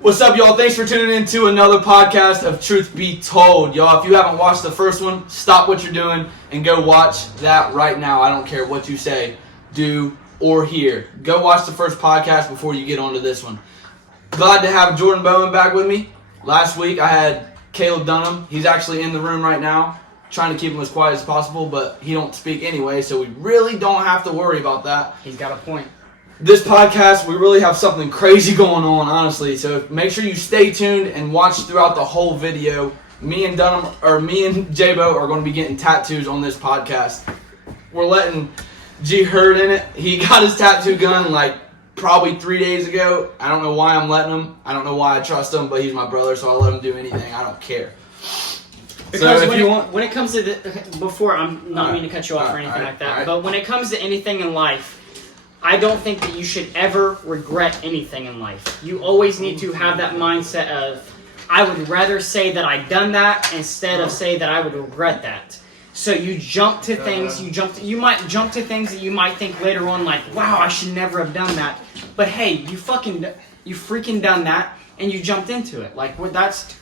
What's up, y'all? Thanks for tuning in to another podcast of Truth Be Told. Y'all, if you haven't watched the first one, stop what you're doing and go watch that right now. I don't care what you say, do, or hear. Go watch the first podcast before you get onto this one. Glad to have Jordan Bowen back with me. Last week, I had Caleb Dunham. He's actually in the room right now, trying to keep him as quiet as possible, but he don't speak anyway, so we really don't have to worry about that. He's got a point. This podcast, we really have something crazy going on, honestly. So make sure you stay tuned and watch throughout the whole video. Me and J-Bo are going to be getting tattoos on this podcast. We're letting G Hurt in it. He got his tattoo gun like probably 3 days ago. I don't know why I'm letting him. I don't know why I trust him, but he's my brother, so I'll let him do anything. I don't care. Because so when it comes to before, I'm not meaning to cut you off or anything like that, but when it comes to anything in life, I don't think that you should ever regret anything in life. You always need to have that mindset of, I would rather say that I done that instead of say that I would regret that. So you jump to things, you might jump to things that you might think later on like, wow, I should never have done that. But hey, you freaking done that and you jumped into it. Like that's,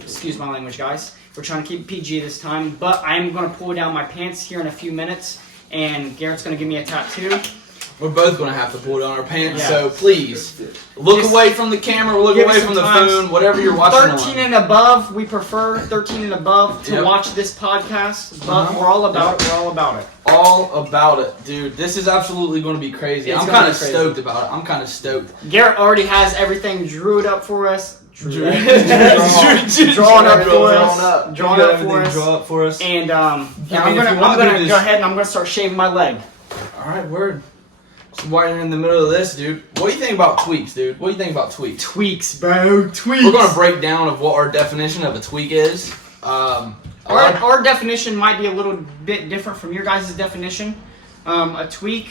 excuse my language, guys. We're trying to keep it PG this time, but I am going to pull down my pants here in a few minutes and Garrett's going to give me a tattoo. We're both going to have to pull down our pants, so please, look away from the camera, look away from the phone, whatever you're watching 13 and above, we prefer 13 and above to watch this podcast, but we're all about it, All about it, dude. This is absolutely going to be crazy. I'm kind of stoked about it. I'm kind of stoked. Garrett already has everything drewed up for us. Drawn up for us. And I'm gonna go ahead and I'm gonna start shaving my leg. All right, word. So while you're in the middle of this, dude, what do you think about tweaks, dude? What do you think about tweaks? Tweaks, bro. Tweaks. We're gonna break down of what our definition of a tweak is. Our definition might be a little bit different from your guys' definition. A tweak.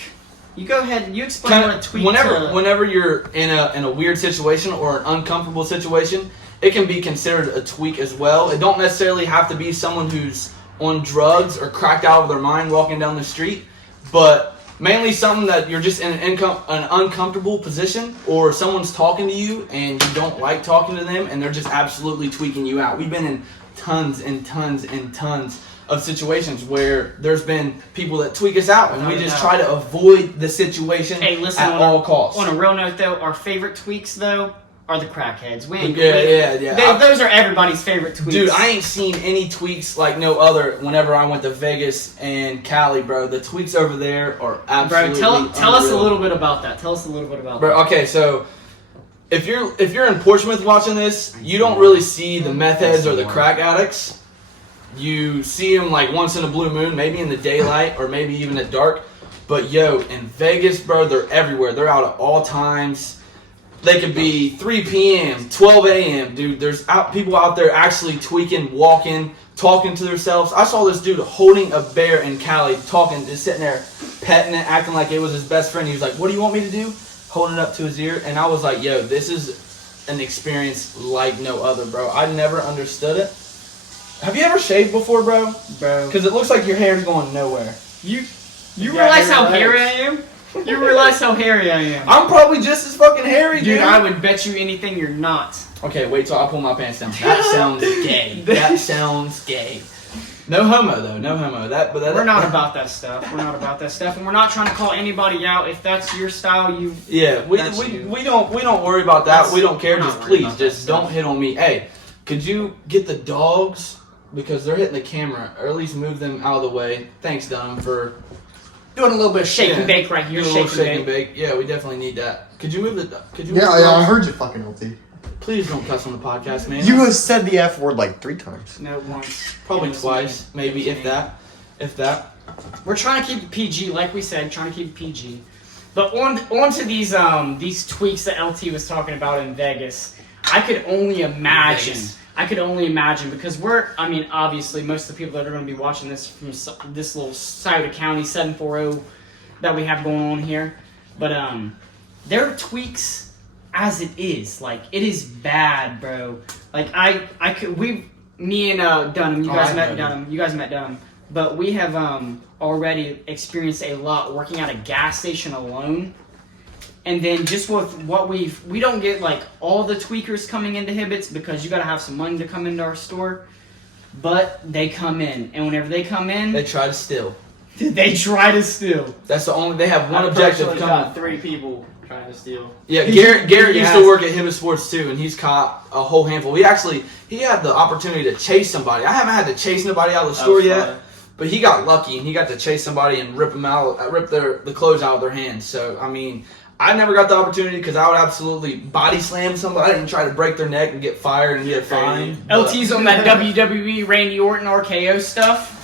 You go ahead and you explain what a tweak is. Whenever you're in a weird situation or an uncomfortable situation, it can be considered a tweak as well. It don't necessarily have to be someone who's on drugs or cracked out of their mind walking down the street, but mainly something that you're just in an uncomfortable position, or someone's talking to you and you don't like talking to them and they're just absolutely tweaking you out. We've been in tons and tons and tons of situations where there's been people that tweak us out and we just try to avoid the situation at all costs. On a real note though, our favorite tweaks though are the crackheads. Those are everybody's favorite tweaks. Dude, I ain't seen any tweaks like no other whenever I went to Vegas and Cali, bro. The tweaks over there are absolutely tell us a little bit about that. Bro, okay, so if you're in Portsmouth watching this, you don't really see the meth heads or the crack addicts. You see them like once in a blue moon, maybe in the daylight or maybe even at dark. But yo, in Vegas, bro, they're everywhere. They're out at all times. They could be 3 p.m., 12 a.m., dude. There's people out there actually tweaking, walking, talking to themselves. I saw this dude holding a bear in Cali, talking, just sitting there, petting it, acting like it was his best friend. He was like, what do you want me to do? Holding it up to his ear. And I was like, yo, this is an experience like no other, bro. I never understood it. Have you ever shaved before, bro? Because it looks like your hair's going nowhere. You realize how hairy I am? You realize how hairy I am. I'm probably just as fucking hairy, dude. I would bet you anything you're not. Okay, wait till I pull my pants down. That sounds gay. That sounds gay. No homo, though. No homo. We're not about that stuff. And we're not trying to call anybody out. If that's your style, we don't worry about that. We don't care. Just please, just don't hit on me. Hey, could you get the dogs, because they're hitting the camera, or at least move them out of the way? Thanks, Dunham, for doing a little bit of shake and bake right here. Shake and bake. Yeah, we definitely need that. Could you move the? I heard you fucking LT. Please don't cuss on the podcast, man. You have said the F word like 3 times. No, once. Probably twice, maybe if that. We're trying to keep it PG, like we said, trying to keep it PG. But on to these tweaks that LT was talking about in Vegas. I could only imagine. Because obviously most of the people that are going to be watching this from this little side of county 740 that we have going on here, but there are tweaks as it is. Like, it is bad, bro. Like me and Dunham, you guys met Dunham, but we have already experienced a lot working at a gas station alone. And then just with what we don't get like all the tweakers coming into Hibbett's because you got to have some money to come into our store. But they come in, and whenever they come in, they try to steal. They try to steal. That's the only. They have one objective. Caught 3 people trying to steal. Yeah, Garrett used to work at Hibbett Sports too, and he's caught a whole handful. He had the opportunity to chase somebody. I haven't had to chase nobody out of the store yet, but he got lucky and he got to chase somebody and rip the clothes out of their hands. So I mean, I never got the opportunity because I would absolutely body slam somebody and try to break their neck and get fired and get fined. LT's on that WWE Randy Orton RKO stuff.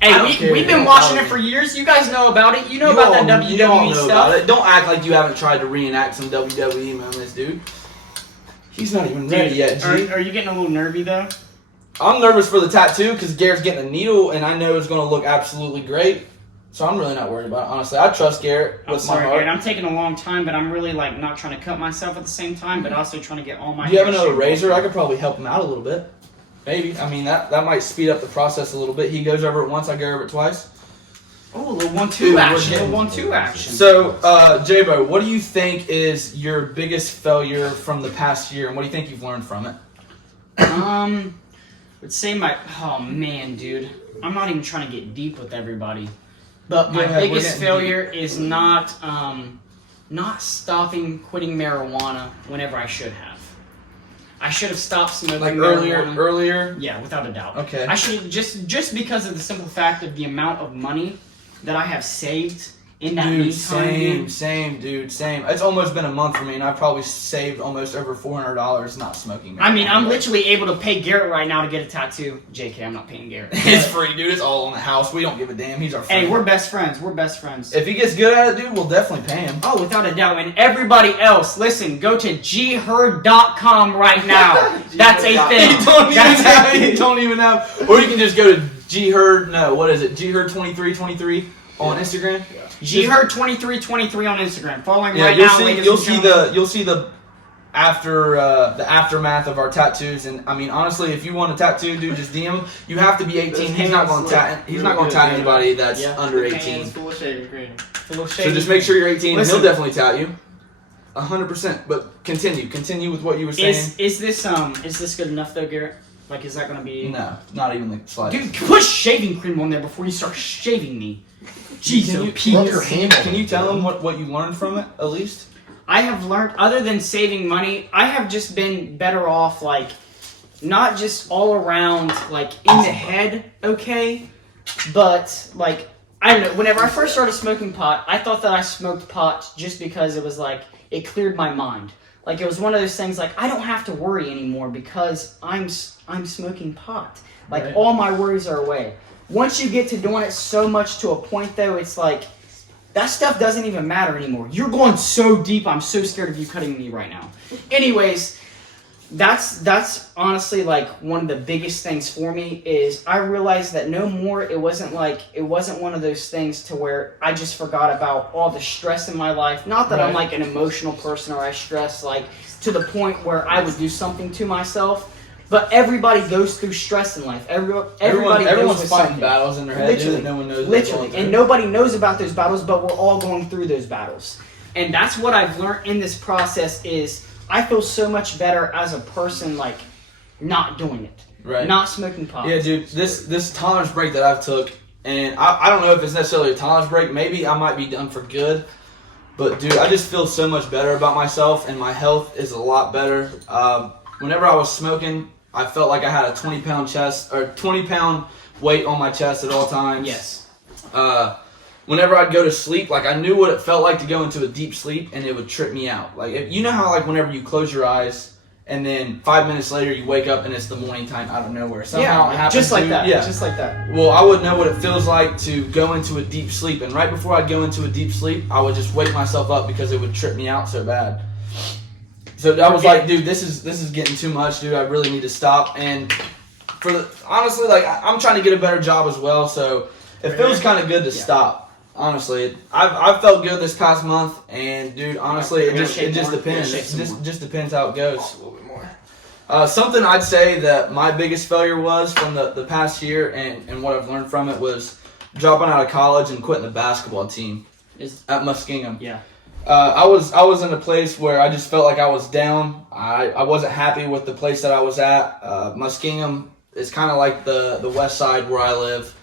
Hey, we've been Man, watching it for years. You guys know about it. You know about that WWE you all know stuff. About it. Don't act like you haven't tried to reenact some WWE moments, dude. He's not even ready yet, G. Are you getting a little nervy though? I'm nervous for the tattoo because Garrett's getting a needle, and I know it's going to look absolutely great. So I'm really not worried about it, honestly. I trust Garrett with my heart. Garrett. I'm taking a long time, but I'm really like not trying to cut myself at the same time, but also trying to get all my. Do you have another razor? I could probably help him out a little bit. Maybe. I mean, that might speed up the process a little bit. He goes over it once, I go over it twice. Oh, a little 1-2 action. A little 1-2 action. So, J-Bo, what do you think is your biggest failure from the past year, and what do you think you've learned from it? Would say oh man, dude. I'm not even trying to get deep with everybody. But my biggest failure is not stopping quitting marijuana whenever I should have. I should have stopped smoking marijuana. Earlier? Yeah, without a doubt. Okay. I should just because of the simple fact of the amount of money that I have saved in that meantime. Same, dude. It's almost been a month for me, and I've probably saved almost over $400 not smoking marijuana. I mean, I'm literally able to pay Garrett right now to get a tattoo. JK, I'm not paying Garrett. It's free, dude. It's all in the house. We don't give a damn. He's our friend. Hey, we're best friends. If he gets good at it, dude, we'll definitely pay him. Oh, without a doubt. And everybody else, listen, go to gherd.com right now. That's a thing. You don't even have. Or you can just go to gherd. No, what is it? gherd2323 on Instagram. Yeah. gherd2323 on Instagram. Follow him right you'll now. You'll see the aftermath of our tattoos. And I mean, honestly, if you want a tattoo, dude, just DM him. You have to be 18. He's not going to tat anybody that's under 18. Full of shaving cream. So just make sure you're 18. Listen, he'll definitely tat you. 100%. But continue with what you were saying. Is this good enough though, Garrett? Like, is that going to be? No, not even the slightest. Dude, put shaving cream on there before you start shaving me. Jesus, can you tell him what you learned from it, at least? I have learned, other than saving money, I have just been better off, like, not just all around, like, in the head, okay? But, like, I don't know, whenever I first started smoking pot, I thought that I smoked pot just because it was, like, it cleared my mind. Like, it was one of those things, like, I don't have to worry anymore because I'm smoking pot. Like, all my worries are away. Once you get to doing it so much to a point, though, it's like, that stuff doesn't even matter anymore. You're going so deep, I'm so scared of you cutting me right now. Anyways, that's honestly, like, one of the biggest things for me is I realized that no more, it wasn't one of those things to where I just forgot about all the stress in my life. Not that I'm, like, an emotional person or I stress, like, to the point where I would do something to myself. But everybody goes through stress in life. Everyone's fighting battles in their head. Literally, no one knows. Literally, and nobody knows about those battles, but we're all going through those battles. And that's what I've learned in this process is I feel so much better as a person, like, not doing it. Right. Not smoking pot. Yeah, dude, this tolerance break that I've took, and I don't know if it's necessarily a tolerance break. Maybe I might be done for good. But, dude, I just feel so much better about myself, and my health is a lot better. Whenever I was smoking, I felt like I had a 20-pound chest, or 20-pound weight on my chest at all times. Yes. Whenever I'd go to sleep, like, I knew what it felt like to go into a deep sleep, and it would trip me out. Like, you know how, like, whenever you close your eyes, and then 5 minutes later you wake up and it's the morning time out of nowhere. Somehow it happens just like that. Yeah. Just like that. Well, I would know what it feels like to go into a deep sleep, and right before I'd go into a deep sleep, I would just wake myself up because it would trip me out so bad. So I was like, dude, this is getting too much, dude. I really need to stop. And honestly, like, I'm trying to get a better job as well, so it feels kind of good to stop. Honestly, I've felt good this past month, and dude, honestly, it just depends. It just depends how it goes. A little bit more. Something I'd say that my biggest failure was from the past year, and what I've learned from it was dropping out of college and quitting the basketball team at Muskingum. Yeah. I was in a place where I just felt like I was down. I wasn't happy with the place that I was at. Muskingum is kind of like the west side where I live.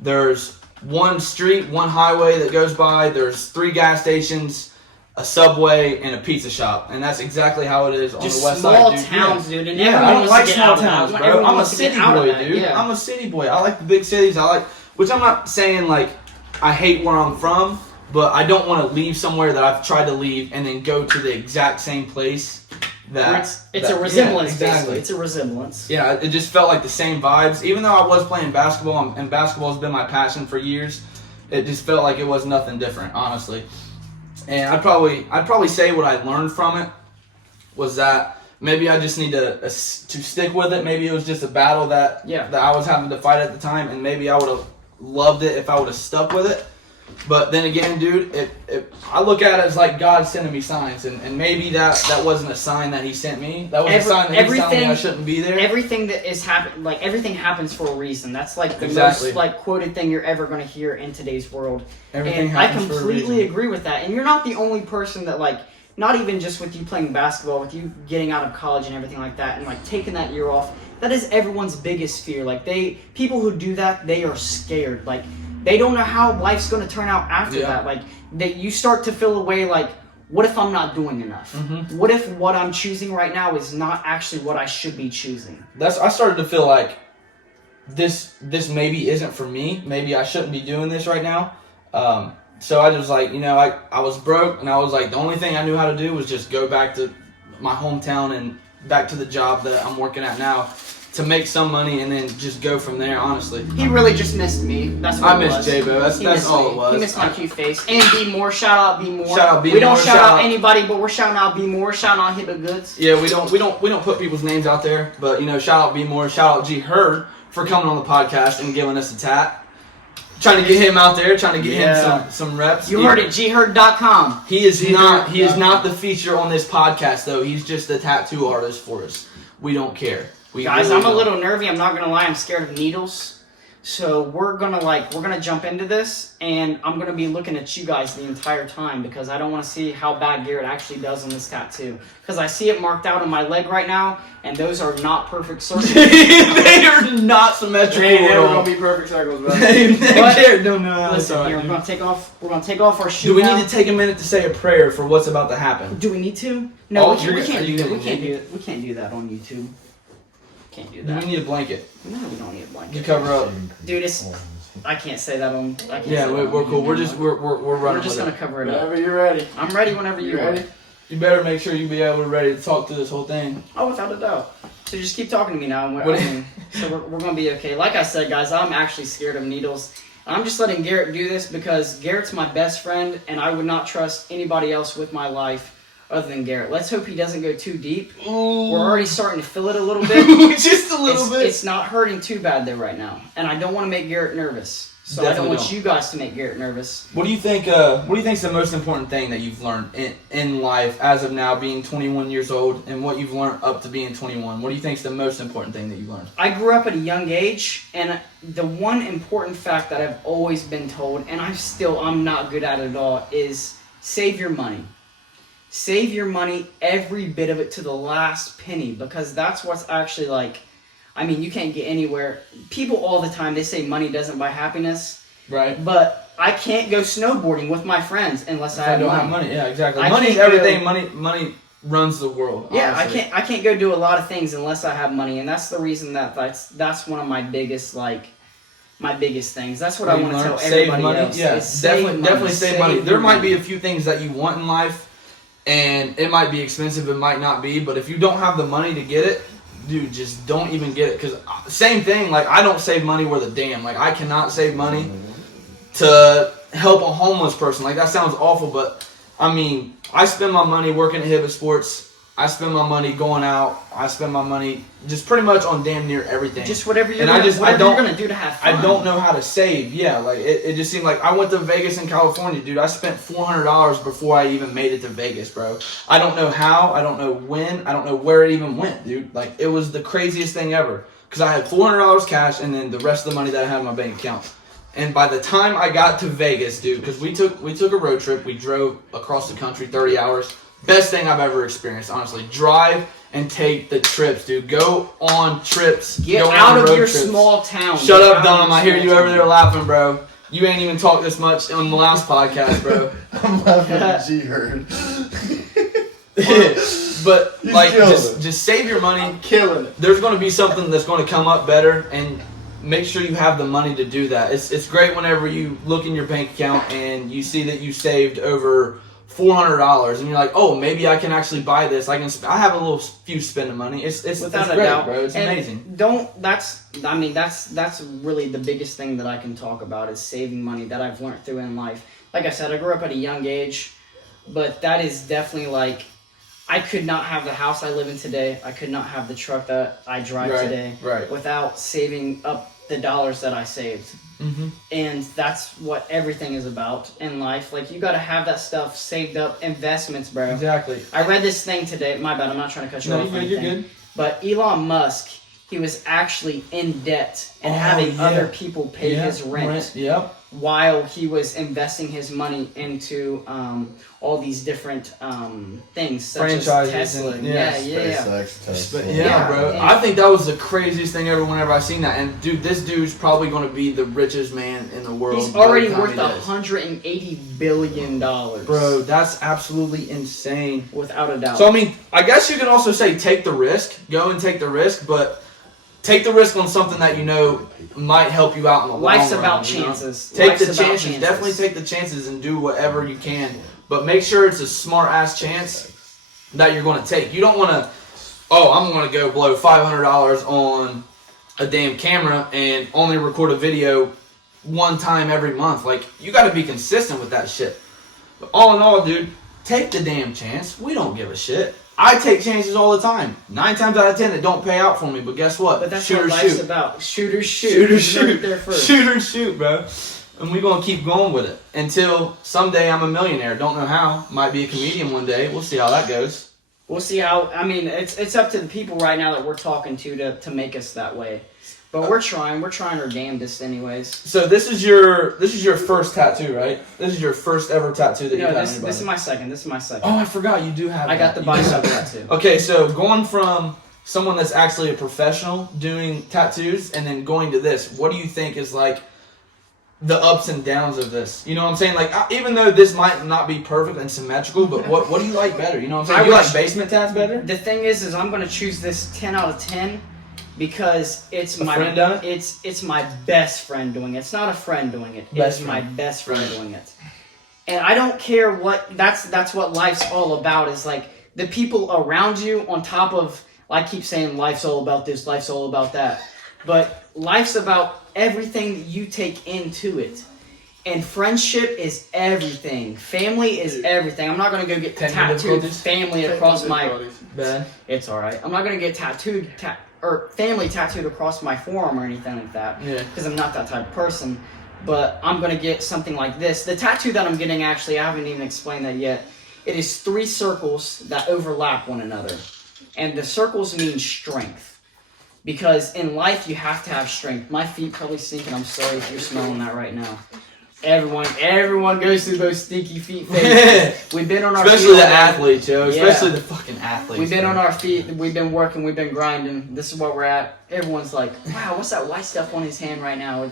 There's one street, one highway that goes by. There's 3 gas stations, a Subway, and a pizza shop, and that's exactly how it is on Just the west small side, dude. towns, dude. And Yeah, everyone I don't wants like to get small out of that. towns, bro. Everyone I'm a wants to get city out of boy, that, dude. yeah. I'm a city boy. I like the big cities. Which I'm not saying like I hate where I'm from, but I don't want to leave somewhere that I've tried to leave and then go to the exact same place. It's a resemblance, yeah, exactly. basically. It's a resemblance. Yeah, it just felt like the same vibes. Even though I was playing basketball, and basketball's been my passion for years, it just felt like it was nothing different, honestly. And I'd probably say what I learned from it was that maybe I just need to stick with it. Maybe it was just a battle that I was having to fight at the time, and maybe I would have loved it if I would have stuck with it. But then again, dude, I look at it as like God sending me signs, and maybe that wasn't a sign that He sent me. That was a sign that He told me I shouldn't be there. Everything that is everything happens for a reason. That's like the most like quoted thing you're ever going to hear in today's world. Everything and I happens for a completely reason. agree with that. And you're not the only person that like. Not even just with you playing basketball, with you getting out of college and everything like that, and like taking that year off. That is everyone's biggest fear. Like people who do that, they are scared. Like. They don't know how life's going to turn out after that. Like, you start to feel a way like, what if I'm not doing enough? Mm-hmm. What if what I'm choosing right now is not actually what I should be choosing? I started to feel like this maybe isn't for me. Maybe I shouldn't be doing this right now. So I was like, I was broke, and I was like, the only thing I knew how to do was just go back to my hometown and back to the job that I'm working at now, to make some money and then just go from there, honestly. He really just missed me. That's what I missed J-Bo. That's all it was. He missed my cute face. And Be More. Shout out Be More. Shout out Be More. We don't shout out anybody, but we're shouting out Be More. Shouting out Hibbit Goods. Yeah, we don't put people's names out there, but shout out Be More. Shout out G Herd for coming on the podcast and giving us a tat. Trying to get him out there, trying to get him some reps. You heard it,gherd.com. He is not the feature on this podcast though. He's just a tattoo artist for us. We don't care. Guys, I'm a little nervy. I'm not gonna lie. I'm scared of needles. So we're gonna jump into this, and I'm gonna be looking at you guys the entire time because I don't want to see how bad Garrett actually does on this tattoo. Because I see it marked out on my leg right now, and those are not perfect circles. They are not symmetrical. They ain't never gonna be perfect circles, bro. Garrett, no. Listen, here, we're gonna take off our shoe. Do we now. need to take a minute to say a prayer for what's about to happen? Do we need to? No, Oh, we can't do that. gonna We can't do we can't do that on YouTube. Can't do Do that. we need a blanket? No, we don't need a blanket. You cover up. Dude, I can't say that on. Yeah, we're cool. We're just we're running. We're just with gonna it. cover it up. Whenever you're ready. I'm ready whenever You you're ready? You better make sure you be able to ready to talk through this whole thing. Oh, without a doubt. So just keep talking to me now. What- So we're gonna be okay. Like I said, guys, I'm actually scared of needles. I'm just letting Garrett do this because Garrett's my best friend, and I would not trust anybody else with my life other than Garrett. Let's hope he doesn't go too deep. Ooh. We're already starting to feel it a little bit. Just a little bit. It's not hurting too bad there right now, and I don't want to make Garrett nervous. So I Definitely don't want you guys to make Garrett nervous. What do you think? What do you think is the most important thing that you've learned in life as of now, being 21 years old, and what you've learned up to being 21? What do you think is the most important thing that you've learned? I grew up at a young age, and the one important fact that I've always been told, and I'm not good at it at all, is save your money. Save your money, every bit of it to the last penny, because that's what's actually like. I mean, you can't get anywhere. People all the time, they say money doesn't buy happiness. Right. But I can't go snowboarding with my friends unless I don't have have money. Yeah, exactly. I Money's can't everything. Money runs the world. Yeah, honestly. I can't go do a lot of things unless I have money, and that's the reason that's one of my biggest things. That's what I want to tell everybody else. Yeah, is save definitely save money. There might be money. a few things that you want in life, and it might be expensive, it might not be, but if you don't have the money to get it, dude, just don't even get it. Because same thing, like I don't save money worth a damn. Like I cannot save money to help a homeless person. Like that sounds awful, but I mean, I spend my money working at Hibbit Sports. I spend my money going out. I spend my money just pretty much on damn near everything. Just whatever you're And you're gonna do to have fun. I don't know how to save. Yeah, like it just seemed like I went to Vegas in California, dude. I spent $400 before I even made it to Vegas, bro. I don't know how. I don't know when. I don't know where it even went, dude. Like it was the craziest thing ever. Because I had $400 cash and then the rest of the money that I had in my bank account. And by the time I got to Vegas, dude, because we took a road trip. We drove across the country 30 hours. Best thing I've ever experienced, honestly. Drive and take the trips, dude. Go on trips. Get go out on of road your trips. small town. Shut Get up, out of Dom. your I hear small you over town. there laughing, bro. You ain't even talked this much on the last podcast, bro. I'm laughing at G-Herd. But He's like, killing just save your money. Killing it. There's going to be something that's going to come up better, and make sure you have the money to do that. It's great whenever you look in your bank account and you see that you saved over $400, and you're like, oh, maybe I can actually buy this. I have a little few spending money. It's Without a great, doubt, bro. It's and amazing. That's really the biggest thing that I can talk about is saving money that I've learned through in life. Like I said, I grew up at a young age, but that is definitely like, I could not have the house I live in today. I could not have the truck that I drive today without saving up the dollars that I saved. Mm-hmm. And that's what everything is about in life. Like, you got to have that stuff saved up, investments, bro. Exactly. I read this thing today. My bad, I'm not trying to cut you off. You're good. But Elon Musk, he was actually in debt and having other people pay his rent. Yep. While he was investing his money into all these different things, such Franchises as Tesla. and- Yeah. SpaceX, Tesla. Yeah, bro. and- I think that was the craziest thing ever whenever I seen that. And, dude, this dude's probably going to be the richest man in the world. He's already by the worth time he does. $180 billion. Bro, that's absolutely insane. Without a doubt. So, I mean, I guess you can also say take the risk. Go and take the risk, but take the risk on something that you know might help you out in the long run. Life's about you know? chances. Take Life's the about chances. Definitely take the chances and do whatever you can. But make sure it's a smart-ass chance that you're going to take. You don't want to, I'm going to go blow $500 on a damn camera and only record a video one time every month. Like, you got to be consistent with that shit. But all in all, dude, take the damn chance. We don't give a shit. I take chances all the time. 9 times out of 10, it don't pay out for me. But guess what? But that's shoot what or life's shoot. about. Shoot or shoot. Shoot or Right shoot. there first. Shoot or shoot, bro. And we're going to keep going with it until someday I'm a millionaire. Don't know how. Might be a comedian one day. We'll see how that goes. We'll see how. I mean, it's up to the people right now that we're talking to make us that way. But we're trying our damnedest, anyways. So this is your first tattoo, right? This is your first ever tattoo that you No, got. this is my second. Oh, I forgot you do have. I got the You do have bicep that. tattoo. Okay, so going from someone that's actually a professional doing tattoos and then going to this, what do you think is like the ups and downs of this? You know what I'm saying? Like, even though this might not be perfect and symmetrical, but what do you like better? You know what I'm saying? You like basement tats better? The thing is I'm gonna choose this 10 out of 10 because it's A friend done it? it's my best friend doing it. It's not a friend doing it. Best It's my friend. best friend doing it. And I don't care what that's what life's all about, is like the people around you on top of, I keep saying life's all about this, life's all about that. But life's about everything that you take into it. And friendship is everything. Family is everything. I'm not going to go get Technical tattooed difficulties? family across my... Bad. It's alright. I'm not going to get or family tattooed across my forearm or anything like that. Yeah. Because I'm not that type of person. But I'm going to get something like this. The tattoo that I'm getting, actually, I haven't even explained that yet. It is 3 circles that overlap one another. And the circles mean strength. Because in life, you have to have strength. My feet probably stink, and I'm sorry if you're smelling that right now. Everyone goes through those stinky feet phases. We've been on our Especially feet the all day. athletes, yo. Yeah. Especially the fucking athletes. We've been bro. on our feet. We've been working. We've been grinding. This is what we're at. Everyone's like, wow, what's that white stuff on his hand right now?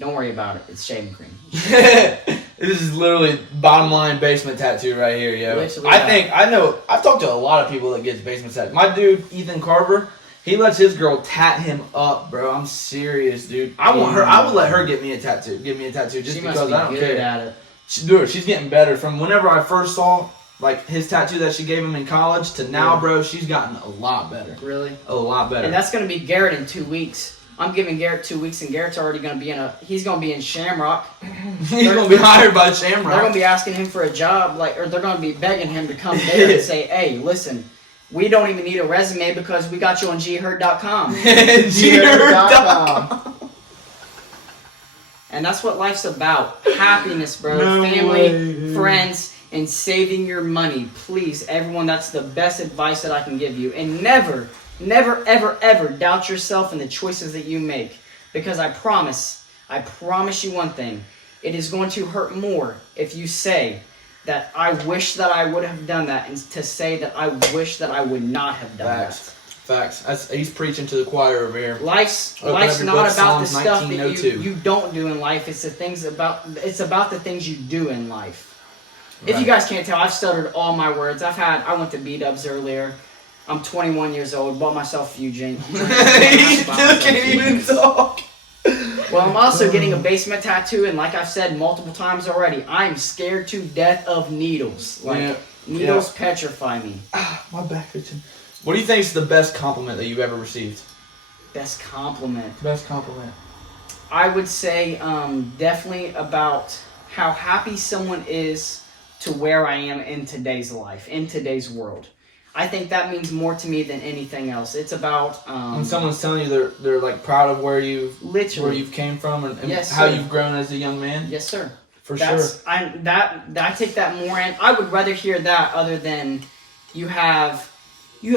Don't worry about it. It's shaving cream. This is literally bottom line basement tattoo right here, yo. Literally, I've talked to a lot of people that gets basement tattoo. My dude, Ethan Carver, he lets his girl tat him up, bro. I'm serious, dude. I would let her get me a tattoo. Give me a tattoo just She because must be I don't good care. at it. She's getting better. From whenever I first saw like his tattoo that she gave him in college to now, bro, she's gotten a lot better. Really? A lot better. And that's going to be Garrett in 2 weeks. I'm giving Garrett 2 weeks, and Garrett's already going to be he's going to be in Shamrock. He's gonna be hired by They're Shamrock. going to be asking him for a job, or they're going to be begging him to come there and say, hey, listen, we don't even need a resume because we got you on gherd.com. G-Herd.com. And that's what life's about. Happiness, bro. No Family, way, dude. friends, and saving your money. Please, everyone, that's the best advice that I can give you. And never, ever, ever doubt yourself and the choices that you make. Because I promise I promise you one thing. It is going to hurt more if you say that I wish that I would have done that, and to say that I wish that I would not have done that. Facts. He's preaching to the choir over here. Life's not about the stuff that you don't do in life. It's about the things you do in life. Right. If you guys can't tell, I've stuttered all my words. I went to B-dubs earlier. I'm 21 years old. Bought myself a few drinks. He still can't even talk. Well, I'm also getting a basement tattoo, and like I've said multiple times already, I'm scared to death of needles. Needles petrify me. My back itching. What do you think is the best compliment that you've ever received? Best compliment. I would say definitely about how happy someone is to where I am in today's life, in today's world. I think that means more to me than anything else. It's about when someone's telling you they're like proud of where you've came from and yes, how sir. You've grown as a young man. Yes, sir. Sure. I take that more in. I would rather hear that other than you have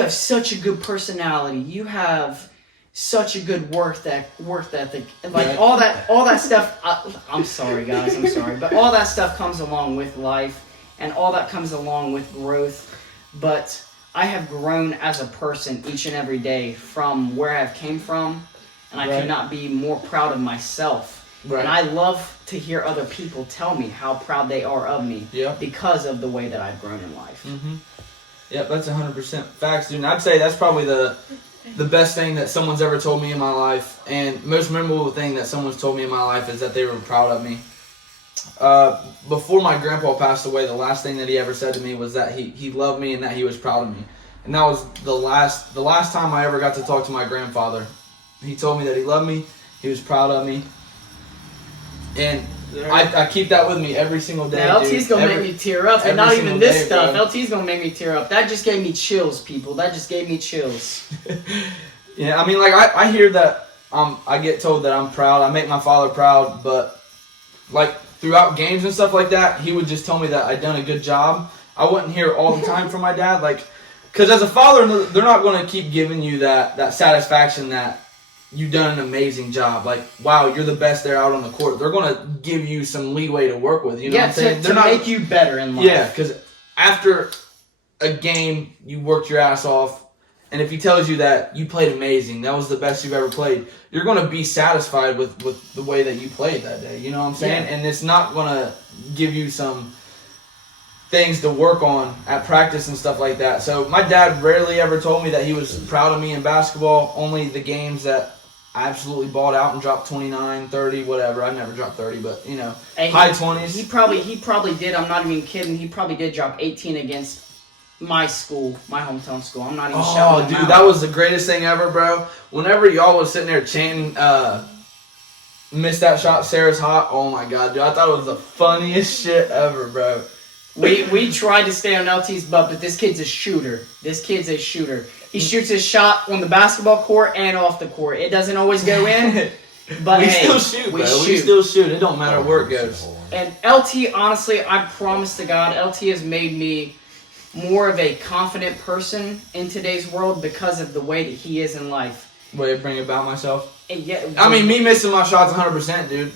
such a good personality. You have such a good work ethic. Like right. all that stuff. I'm sorry, guys. I'm sorry, but all that stuff comes along with life, and all that comes along with growth. But I have grown as a person each and every day from where I've came from, and I could not be more proud of myself. Right. And I love to hear other people tell me how proud they are of me because of the way that I've grown in life. Mm-hmm. Yep, that's 100% facts, dude. And I'd say that's probably the best thing that someone's ever told me in my life, and most memorable thing that someone's told me in my life is that they were proud of me. Before my grandpa passed away, the last thing that he ever said to me was that he loved me and that he was proud of me. And that was the last time I ever got to talk to my grandfather. He told me that he loved me, he was proud of me. And I keep that with me every single day. Now, LT's going to make me tear up, and not even this stuff. Bro. LT's going to make me tear up. That just gave me chills, people. That just gave me chills. Yeah, I mean, like, I hear that I get told that I'm proud. I make my father proud, but, like, throughout games and stuff like that, he would just tell me that I'd done a good job. I wouldn't hear it all the time from my dad, like, because as a father, they're not going to keep giving you that satisfaction that you've done an amazing job. Like, wow, you're the best there out on the court. They're going to give you some leeway to work with. You know what I'm saying? To make you better in life. Yeah, because after a game, you worked your ass off, and if he tells you that you played amazing, that was the best you've ever played, you're going to be satisfied with the way that you played that day. You know what I'm saying? Yeah. And it's not going to give you some things to work on at practice and stuff like that. So my dad rarely ever told me that he was proud of me in basketball. Only the games that I absolutely balled out and dropped 29, 30, whatever. I never dropped 30, but, you know, high 20s. He probably did. I'm not even kidding. He probably did drop 18 against my school, my hometown school. I'm not even shouting him out. That was the greatest thing ever, bro. Whenever y'all was sitting there chanting, missed that shot, Sarah's hot. Oh, my God, dude. I thought it was the funniest shit ever, bro. We tried to stay on LT's butt, but this kid's a shooter. He shoots his shot on the basketball court and off the court. It doesn't always go in, but we still shoot, bro. We still shoot. It don't matter where it goes. And LT, honestly, I promise to God, LT has made me more of a confident person in today's world because of the way that he is in life. Way of bringing about myself? Yeah, I mean, me missing my shots 100%, dude.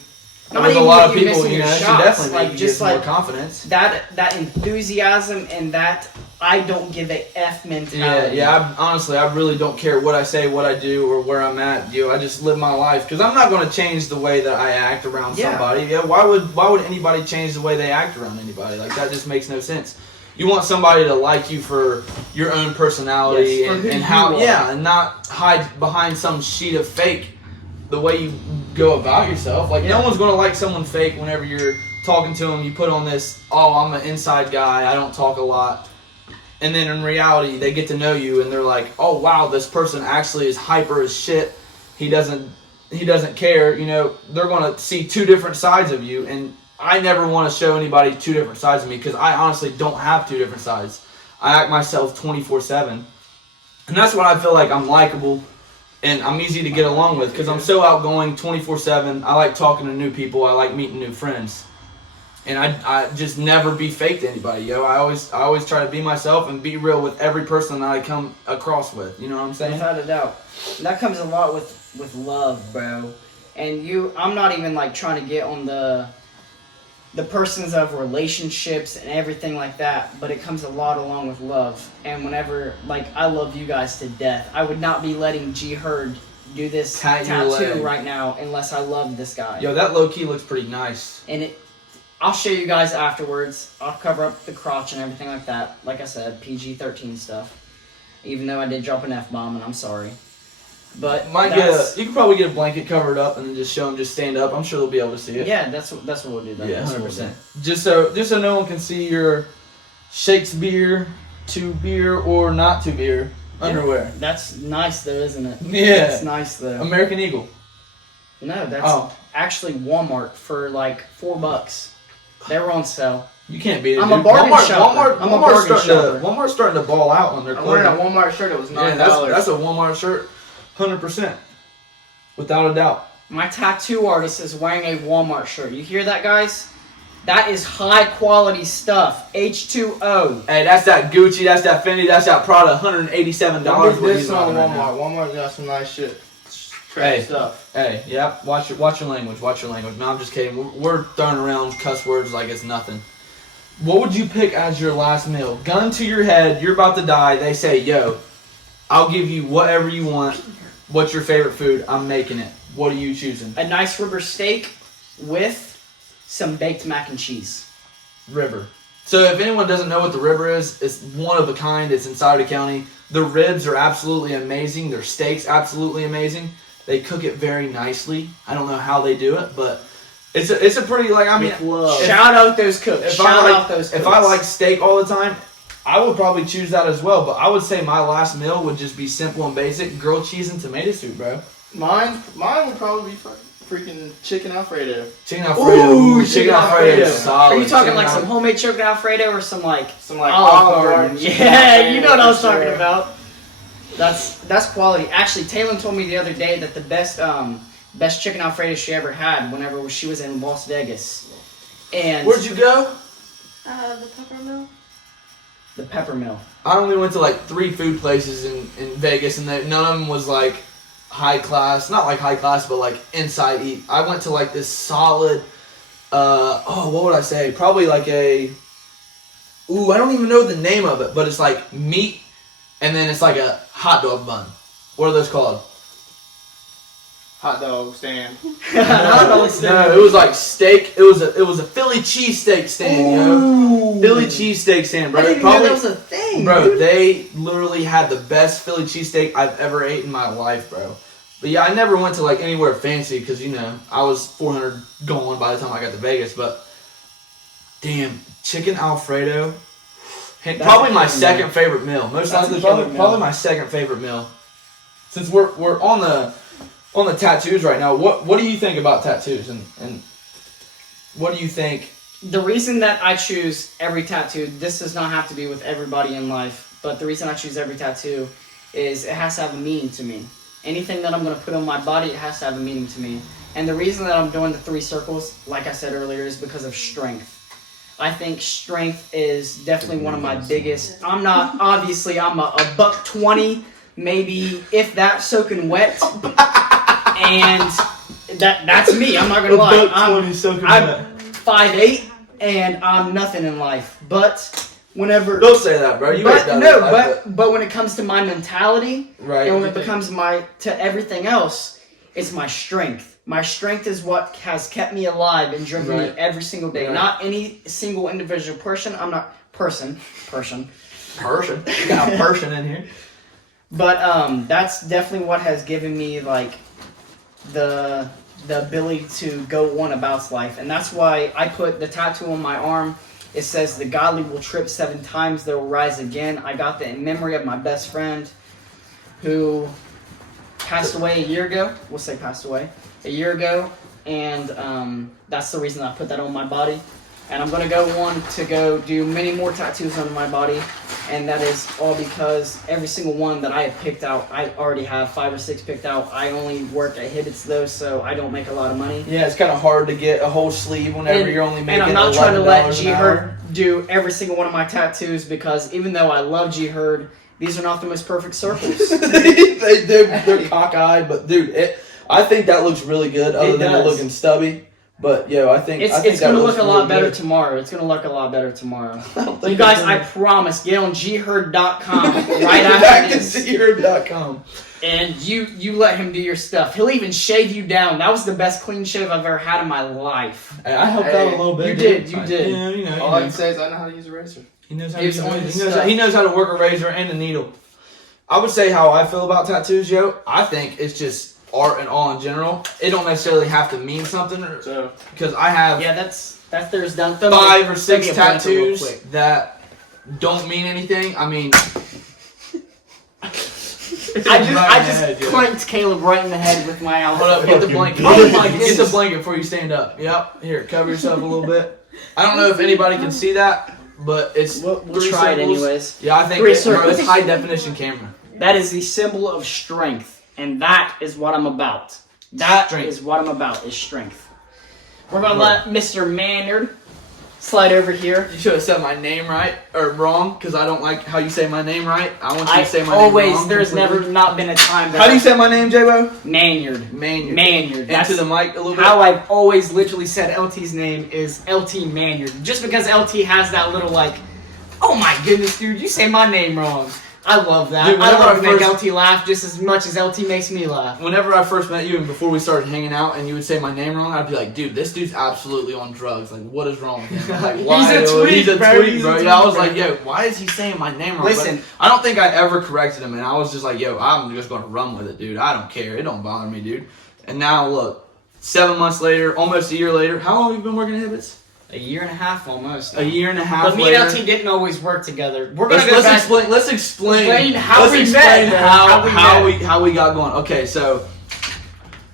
There's a lot of people, you know, should definitely like, make just you like more confidence. That enthusiasm and that I don't give a F mentality. Yeah. I really don't care what I say, what I do, or where I'm at. I just live my life because I'm not going to change the way that I act around somebody. Yeah, why would anybody change the way they act around anybody? Like, that just makes no sense. You want somebody to like you for your own personality and how, and not hide behind some sheet of fake. The way you go about yourself. Like, no one's going to like someone fake whenever you're talking to them. You put on this, I'm an inside guy, I don't talk a lot. And then in reality, they get to know you and they're like, oh, wow, this person actually is hyper as shit. He doesn't care. You know, they're going to see two different sides of you. And I never want to show anybody two different sides of me because I honestly don't have two different sides. I act myself 24/7. And that's when I feel like I'm likable. And I'm easy to get along with because I'm so outgoing 24/7. I like talking to new people. I like meeting new friends. And I just never be fake to anybody, yo. I always try to be myself and be real with every person that I come across with. You know what I'm saying? Without a doubt. That comes a lot with love, bro. And I'm not even like trying to get on the persons of relationships and everything like that, but it comes a lot along with love. And whenever, like, I love you guys to death. I would not be letting G Herd do this tattoo right now unless I loved this guy. Yo, that low key looks pretty nice. And I'll show you guys afterwards. I'll cover up the crotch and everything like that. Like I said, PG-13 stuff. Even though I did drop an F-bomb, and I'm sorry. But you could probably get a blanket covered up and then just show them just stand up. I'm sure they'll be able to see it. Yeah, that's what we'll do. Then. Yeah, 100%. Just so no one can see your Shakespeare to beer or not to beer underwear. That's nice though, isn't it? Yeah. That's nice though. American Eagle. No, that's actually Walmart for like $4. They were on sale. You can't beat it. I'm a bargain shopper. Walmart's starting to ball out on their clothing. I'm wearing a Walmart shirt. It was $9. Yeah, that's a Walmart shirt. 100%. Without a doubt. My tattoo artist is wearing a Walmart shirt. You hear that, guys? That is high quality stuff. H2O. Hey, that's that Gucci, that's that Fendi, that's that Prada. $187. Don't do this on Walmart. Walmart's got some nice shit. Stuff. Hey, yep. Watch your language. Watch your language. No, I'm just kidding. We're throwing around cuss words like it's nothing. What would you pick as your last meal? Gun to your head. You're about to die. They say, yo, I'll give you whatever you want. What's your favorite food? I'm making it. What are you choosing? A nice ribber steak with some baked mac and cheese. River. So if anyone doesn't know what the River is, it's one of a kind. It's in Sauter County. The ribs are absolutely amazing. Their steaks absolutely amazing. They cook it very nicely. I don't know how they do it, but it's a pretty, like, I mean, shout out those cooks. If I like steak all the time, I would probably choose that as well. But I would say my last meal would just be simple and basic: grilled cheese and tomato soup, bro. Mine would probably be freaking chicken Alfredo. Chicken Alfredo. Ooh, chicken Alfredo is solid. Are you talking like some homemade chicken Alfredo or some Olive Garden? Yeah, you know what I was talking about. That's quality. Actually, Taylor told me the other day that the best chicken Alfredo she ever had whenever she was in Las Vegas. And where'd you go? The Peppermill. The Peppermill. I only went to like 3 food places in Vegas, and none of them was like high class. Not like high class, but like inside eat. I went to like this solid. What would I say? Probably like I don't even know the name of it, but it's like meat, and then it's like a hot dog bun. What are those called? Hot dog stand. No, it was like steak. It was a Philly cheesesteak stand, yo. Philly cheesesteak stand, bro. I didn't even know that was a thing, bro. Dude. They literally had the best Philly cheesesteak I've ever ate in my life, bro. But yeah, I never went to like anywhere fancy because I was 400 going by the time I got to Vegas. But damn, chicken Alfredo, probably my second favorite meal. Most likely, probably my second favorite meal. Since we're on the tattoos right now, what do you think about tattoos and what do you think? The reason that I choose every tattoo, this does not have to be with everybody in life, but the reason I choose every tattoo is it has to have a meaning to me. Anything that I'm going to put on my body, it has to have a meaning to me. And the reason that I'm doing the 3 circles, like I said earlier, is because of strength. I think strength is definitely one of my biggest. I'm a $120, maybe if that soaking wet. And that's me. I'm not gonna lie. I'm 5'8", and I'm nothing in life. But whenever don't say that, bro. But when it comes to my mentality, right, and when it becomes to everything else, it's my strength. My strength is what has kept me alive and driven me every single day. Right. Not any single individual person. I'm not person. You got a person in here. But that's definitely what has given me like the ability to go on about life. And that's why I put the tattoo on my arm. It says, the godly will trip 7 times, they will rise again. I got that in memory of my best friend who passed away a year ago. We'll say passed away a year ago. And that's the reason I put that on my body. And I'm going to go on to go do many more tattoos on my body. And that is all because every single one that I have picked out, I already have 5 or 6 picked out. I only work at Hibbett's though, so I don't make a lot of money. Yeah, it's kind of hard to get a whole sleeve whenever you're only making $11 an hour. And I'm not trying to let G Herd do every single one of my tattoos because even though I love G Herd, these are not the most perfect circles. They're cockeyed, but dude, I think that looks really good, other than it looking stubby. But I think it's going to look a lot better tomorrow. It's going to look a lot better tomorrow. You guys, I promise, get on jherd.com right after this. jherd.com. And you let him do your stuff. He'll even shave you down. That was the best clean shave I've ever had in my life. Hey, I helped out a little bit. You did. Yeah, All I can say is I know how to use a razor. He knows how to use he knows how to work a razor and a needle. I would say how I feel about tattoos, yo. I think it's just art and all in general. It don't necessarily have to mean something, because I have there's done 5 or 6 tattoos that don't mean anything. I mean, I just clanked Caleb right in the head with my outfit. Hold up, get the blanket. Oh my goodness. Get the blanket before you stand up. Yep. Here, cover yourself a little bit. I don't know if anybody can see that, but it's we'll try it anyways. Yeah, I think it's high definition camera. That is the symbol of strength. And that is what I'm about. That is what I'm about, is strength. We're going to let Mr. Maynard slide over here. You should have said my name right, or wrong, because I don't like how you say my name right. I want you to say my name wrong. There's never not been a time that... How do you say my name, J-Bo? Maynard. Maynard. Into the mic a little bit. How I've always literally said LT's name is LT Maynard. Just because LT has that little oh my goodness, dude, you say my name wrong. I love that. Dude, I love to make LT laugh just as much as LT makes me laugh. Whenever I first met you and before we started hanging out and you would say my name wrong, I'd be like, dude, this dude's absolutely on drugs. Like, what is wrong with him? Like, why? He's a tweak, bro. Yeah, I was like, yo, why is he saying my name wrong? Listen. But I don't think I ever corrected him, and I was just like, yo, I'm just going to run with it, dude. I don't care. It don't bother me, dude. And now, look, 7 months later, almost a year later, how long have you been working at Hibbets? A year and a half almost. A year and a half But me and LT didn't always work together. We're gonna Let's explain how we got going. Okay, so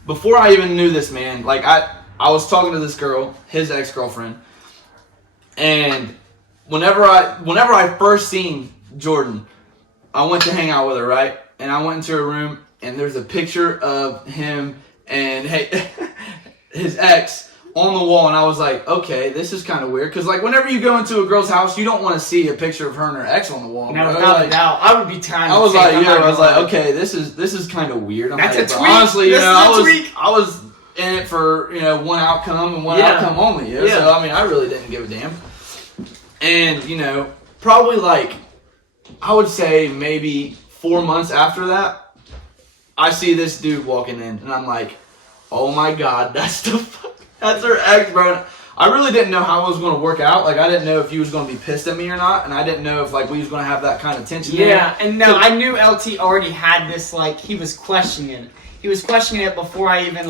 before I even knew this man, I was talking to this girl, his ex-girlfriend, and whenever I first seen Jordan, I went to hang out with her, right? And I went into her room, and there's a picture of him and his ex on the wall, and I was like, okay, this is kind of weird, because whenever you go into a girl's house, you don't want to see a picture of her and her ex on the wall. No, without a doubt, I would be trying. I was like, okay, this is kind of weird. That's a tweak. Honestly, I was in it for one outcome and one outcome only. Yeah. So I mean, I really didn't give a damn. And probably I would say maybe 4 months after that, I see this dude walking in, and I'm like, oh my god, that's her ex, bro. I really didn't know how it was going to work out. I didn't know if he was going to be pissed at me or not, and I didn't know if we was going to have that kind of tension. Yeah, and no, I knew LT already had this. He was questioning it. He was questioning it before I even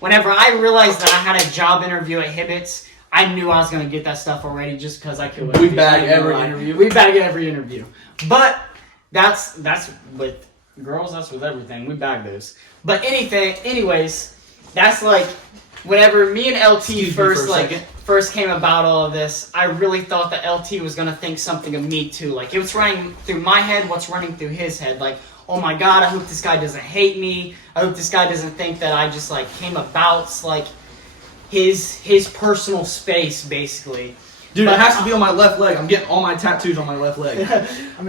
Whenever I realized that I had a job interview at Hibbets, I knew I was going to get that stuff already just because I could. We bag every interview. We bag every interview, but that's with girls. That's with everything. We bag those. But anyways, that's whenever me and LT first came about all of this, I really thought that LT was gonna think something of me too. It was running through my head, what's running through his head. Oh my god, I hope this guy doesn't hate me. I hope this guy doesn't think that I just came about his personal space, basically. Dude, it has to be on my left leg. I'm getting all my tattoos on my left leg.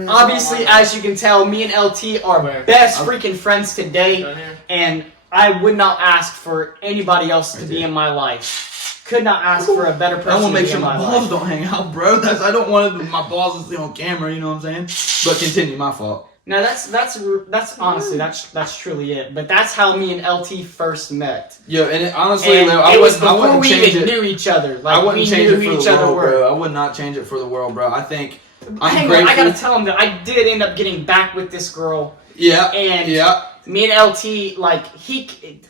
Obviously, as you can tell, me and LT are best freaking friends today, and I would not ask for anybody else to be in my life. Could not ask for a better person. I want to make sure my balls don't hang out, bro. I don't want my balls to see on camera. You know what I'm saying? But continue, my fault. No, that's honestly that's truly it. But that's how me and LT first met. Yo, and honestly, though, I wouldn't change it. Knew each other. I wouldn't change it for the world, bro. I would not change it for the world, bro. I think I'm grateful. I gotta tell him that I did end up getting back with this girl. Yeah. And me and LT,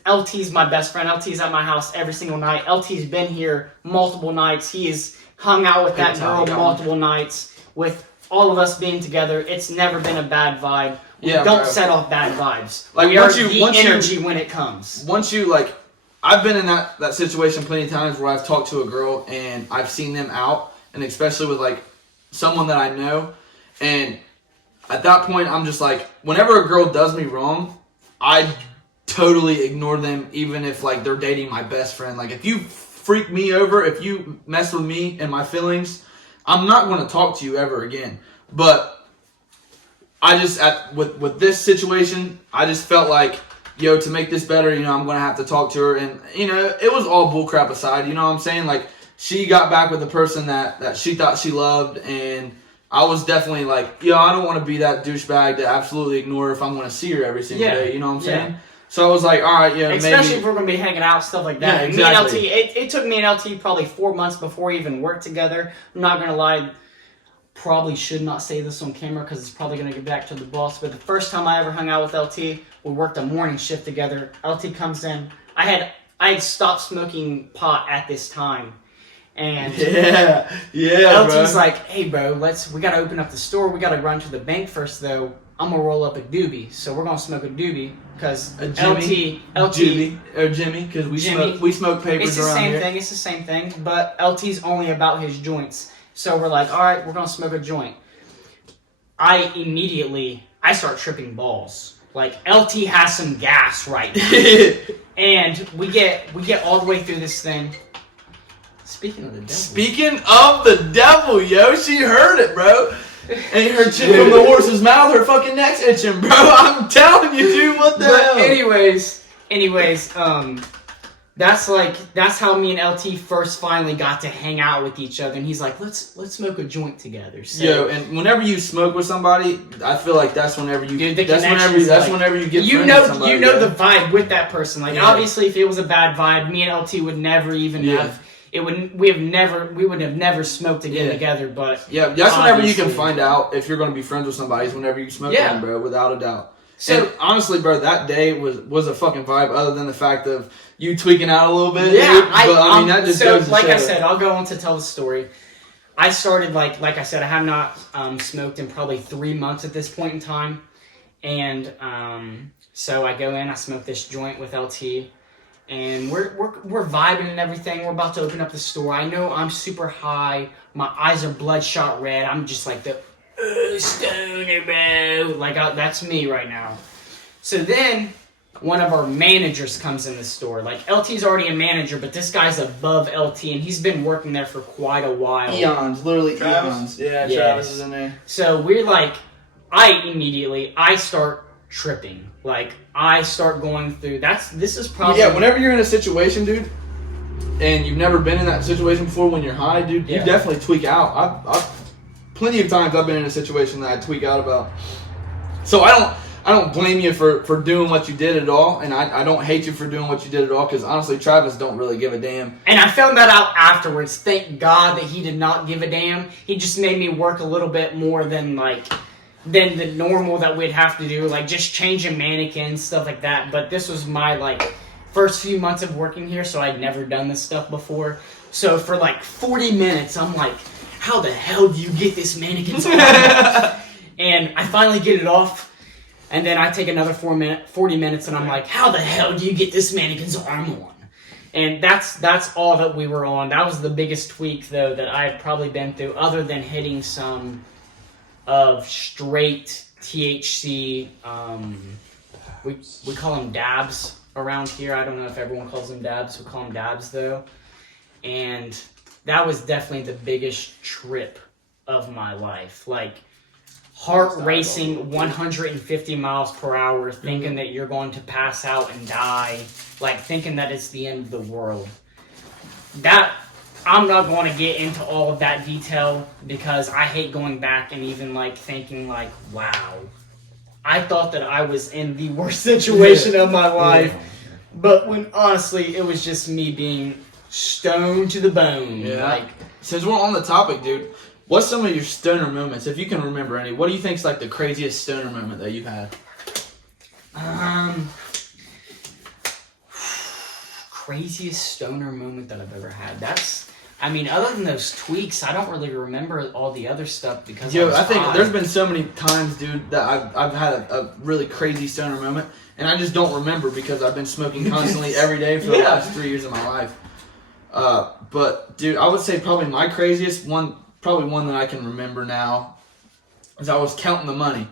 LT's my best friend. LT's at my house every single night. LT's been here multiple nights. He's hung out with that girl multiple nights. With all of us being together, it's never been a bad vibe. We don't set off bad vibes. We are the energy when it comes. Once you I've been in that situation plenty of times where I've talked to a girl and I've seen them out, and especially with someone that I know, and at that point I'm just whenever a girl does me wrong, I totally ignore them, even if they're dating my best friend. If you freak me over, if you mess with me and my feelings, I'm not going to talk to you ever again. But I just with this situation, I just felt yo, to make this better, you know, I'm going to have to talk to her. And, you know, it was all bullcrap aside, you know what I'm saying? Like, she got back with the person that she thought she loved, and I was definitely like, yo, I don't want to be that douchebag to absolutely ignore her if I'm going to see her every single day, you know what I'm saying? So I was like, all right, yeah, especially maybe. if we're going to be hanging out, stuff like that. Yeah, exactly. Me and LT, it took me and LT probably 4 months before we even worked together. I'm not going to lie. Probably should not say this on camera because it's probably going to get back to the boss. But the first time I ever hung out with LT, we worked a morning shift together. LT comes in. I had stopped smoking pot at this time. And LT's bro. like, hey, bro, we got to open up the store. We got to run to the bank first, though. I'm going to roll up a doobie. So we're going to smoke a doobie because Jimmy, because we smoke papers around here. It's the same thing, but LT's only about his joints. So we're like, all right, we're going to smoke a joint. I start tripping balls. Like, LT has some gas right now. And we get all the way through this thing. Speaking of the devil, yo, she heard it, bro. Ain't her shit from the horse's mouth, her fucking neck's itching, bro. I'm telling you, dude, what the hell? Anyways, that's how me and LT first finally got to hang out with each other, and he's like, let's smoke a joint together. So, yo, and whenever you smoke with somebody, I feel like that's whenever you whenever you get you friends know with somebody, the vibe with that person. Like obviously, if it was a bad vibe, me and LT would never even have. We would have never smoked again together, but that's whenever you can find out if you're going to be friends with somebody is whenever you smoke with them, bro, without a doubt. So and honestly, bro, that day was a fucking vibe. Other than the fact of you tweaking out a little bit, yeah. Dude, I mean, that just goes to like show. I said, I'll go on to tell the story. I started like I said, I have not smoked in probably 3 months at this point in time, and so I go in, I smoke this joint with LT. And we're vibing and everything. We're about to open up the store. I know I'm super high. My eyes are bloodshot red. I'm just like the stoner, bro. Like that's me right now. So then one of our managers comes in the store. Like LT's already a manager, but this guy's above LT, and he's been working there for quite a while. Eons, literally Travis? eons. Yeah, Yes. Travis is in there. So we're like, I start tripping. Like I start going through. This is probably whenever you're in a situation, dude, and you've never been in that situation before when you're high, dude, you definitely tweak out. I've plenty of times I've been in a situation that I tweak out about. So I don't blame you for doing what you did at all, and I don't hate you for doing what you did at all, because honestly, Travis don't really give a damn. And I found that out afterwards. Thank God that he did not give a damn. He just made me work a little bit more than the normal that we'd have to do, like just changing mannequins, stuff like that. But this was my first few months of working here, so I'd never done this stuff before. So for 40 minutes, I'm like, how the hell do you get this mannequin's arm off? And I finally get it off, and then I take another 40 minutes, and I'm like, how the hell do you get this mannequin's arm on? And that's all that we were on. That was the biggest tweak, though, that I've probably been through, other than hitting some of straight THC, we call them dabs around here. I don't know if everyone calls them dabs. We call them dabs, though. And that was definitely the biggest trip of my life. Like, heart racing 150 miles per hour, thinking that you're going to pass out and die. Like, thinking that it's the end of the world. I'm not going to get into all of that detail because I hate going back and even thinking wow, I thought that I was in the worst situation of my life. But when honestly, it was just me being stoned to the bone. Yeah. Since we're on the topic, dude, what's some of your stoner moments, if you can remember any? What do you think's the craziest stoner moment that you've had? Craziest stoner moment that I've ever had. Other than those tweaks, I don't really remember all the other stuff because I think there's been so many times, dude, that I've had a really crazy stoner moment, and I just don't remember because I've been smoking constantly every day for the last 3 years of my life. But dude, I would say probably my craziest one, probably one that I can remember now, is I was counting the money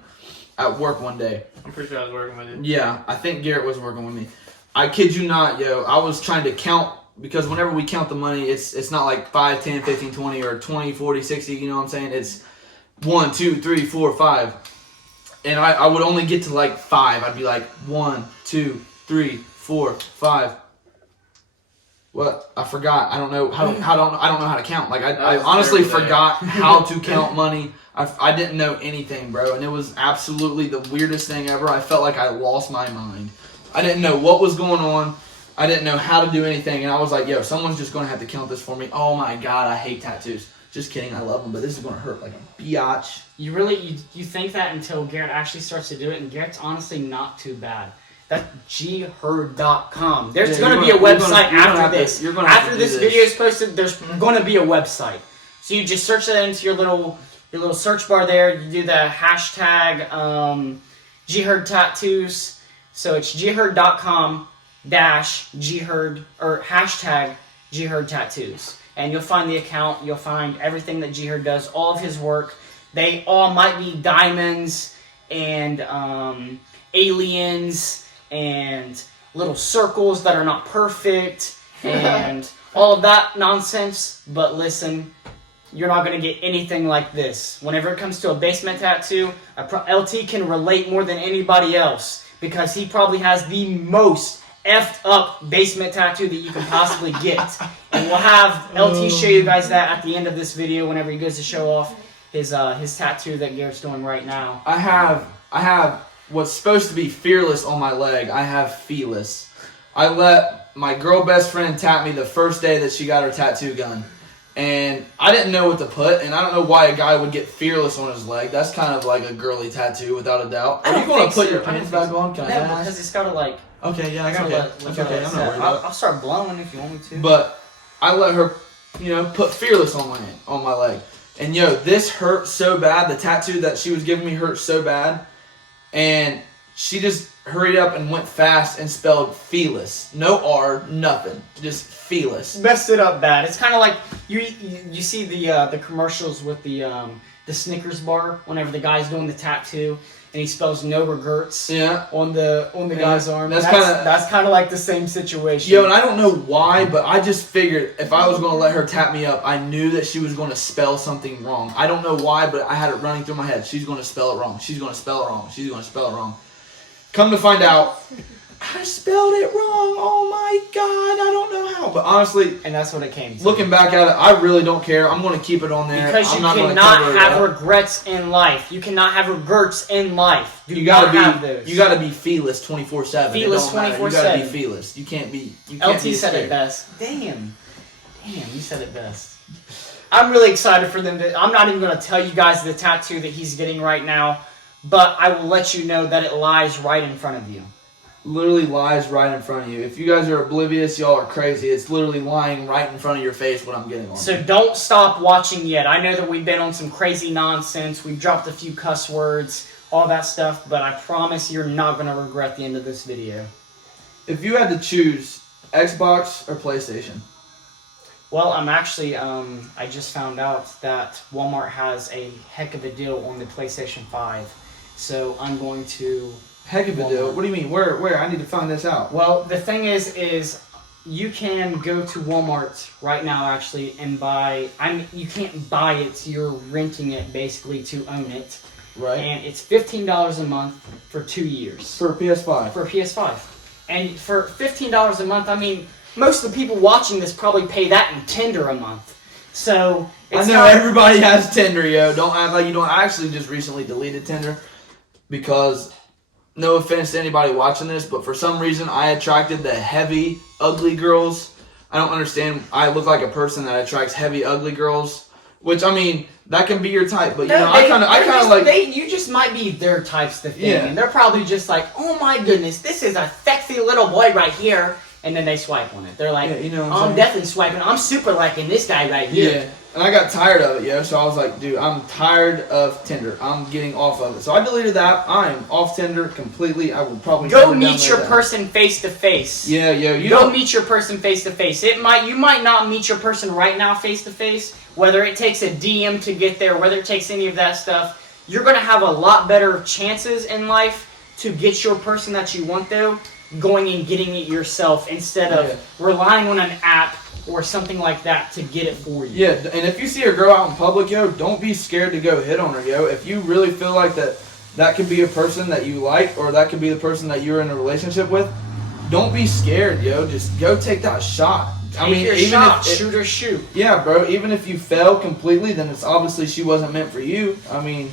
at work one day. I'm pretty sure I was working with you. Yeah, I think Garrett was working with me. I kid you not, yo. I was trying to count, because whenever we count the money, it's not like 5, 10, 15, 20, or 20, 40, 60, you know what I'm saying? It's 1, 2, 3, 4, 5. and I would only get to like 5. I'd be like 1, 2, 3, 4, 5. What? I forgot. I don't know how I don't know how to count. Like I honestly forgot how to count money. I didn't know anything, bro, and it was absolutely the weirdest thing ever. I felt like I lost my mind. I didn't know what was going on. I didn't know how to do anything, and I was like, yo, someone's just going to have to count this for me. Oh my God, I hate tattoos. Just kidding, I love them, but this is going to hurt like a biatch. You think that until Garrett actually starts to do it, and Garrett's honestly not too bad. That's gher.com. There's going to be a website after this. After this video is posted, there's going to be a website. So you just search that into your little search bar there. You do the hashtag gher tattoos. So it's gher.com -gher or hashtag gher tattoos. And you'll find the account. You'll find everything that gher does, all of his work. They all might be diamonds and aliens and little circles that are not perfect and all of that nonsense. But listen, you're not going to get anything like this. Whenever it comes to a basement tattoo, LT can relate more than anybody else because he probably has the most effed up basement tattoo that you can possibly get. And we'll have LT show you guys that at the end of this video whenever he goes to show off his tattoo that Garrett's doing right now. I have what's supposed to be fearless on my leg. I have fearless. I let my girl best friend tap me the first day that she got her tattoo gun. And I didn't know what to put, and I don't know why a guy would get fearless on his leg. That's kind of like a girly tattoo, without a doubt. Are you going to put your pants back on? Can I ask? Because it's got to like... Okay, yeah, that's okay. That's okay. I'm not worried about it. I'll start blowing if you want me to. But I let her, put fearless on my leg. And this hurt so bad. The tattoo that she was giving me hurt so bad. And she just hurried up and went fast and spelled fearless. No R, nothing. Just fearless. Messed it up bad. It's kind of like you see the commercials with the Snickers bar whenever the guy's doing the tattoo and he spells no regrets on the guy's arm. That's kind of like the same situation. And I don't know why, but I just figured if I was going to let her tap me up, I knew that she was going to spell something wrong. I don't know why, but I had it running through my head. She's going to spell it wrong. She's going to spell it wrong. She's going to spell it wrong. Come to find out, I spelled it wrong. Oh my God, I don't know how. But honestly, and that's what it came to. Looking back at it, I really don't care. I'm going to keep it on there. Because you cannot have regrets in life. You cannot have regrets in life. You gotta be fearless 24/7. Fearless 24/7. You gotta be fearless. You can't be. LT said it best. Damn, you said it best. I'm really excited for them. I'm not even going to tell you guys the tattoo that he's getting right now, but I will let you know that it lies right in front of you. Literally lies right in front of you. If you guys are oblivious, y'all are crazy. It's literally lying right in front of your face what I'm getting on. So don't stop watching yet. I know that we've been on some crazy nonsense. We've dropped a few cuss words, all that stuff, but I promise you're not going to regret the end of this video. If you had to choose Xbox or PlayStation? Well, I'm actually, I just found out that Walmart has a heck of a deal on the PlayStation 5. So I'm going to... Heck of a deal? What do you mean? Where? I need to find this out. Well, the thing is you can go to Walmart right now, actually, and buy... you can't buy it. You're renting it, basically, to own it. Right. And it's $15 a month for 2 years. For a PS5? For a PS5. And for $15 a month, I mean... Most of the people watching this probably pay that in Tinder a month. So, I know everybody has Tinder, yo. Don't act like you don't. I actually just recently deleted Tinder because, no offense to anybody watching this, but for some reason I attracted the heavy, ugly girls. I don't understand. I look like a person that attracts heavy, ugly girls. Which, I mean, that can be your type, but I kind of like... You just might be their types to think. And they're probably just like, oh my goodness, this is a sexy little boy right here. And then they swipe on it. They're like, I'm definitely swiping. I'm super liking this guy right here. Yeah. And I got tired of it, yo. So I was like, dude, I'm tired of Tinder. I'm getting off of it. So I deleted that. I'm off Tinder completely. I will probably go meet your person face to face. Yeah, yo. Go meet your person face to face. You might not meet your person right now face to face. Whether it takes a DM to get there, whether it takes any of that stuff, you're gonna have a lot better chances in life to get your person that you want, though. Going and getting it yourself instead of relying on an app or something like that to get it for you. Yeah, and if you see a girl out in public, yo, don't be scared to go hit on her, yo. If you really feel like that that could be a person that you like, or that could be the person that you're in a relationship with. Don't be scared, yo. Just go take that shot. Shoot or shoot. Yeah, bro. Even if you fail completely, then it's obviously she wasn't meant for you. I mean,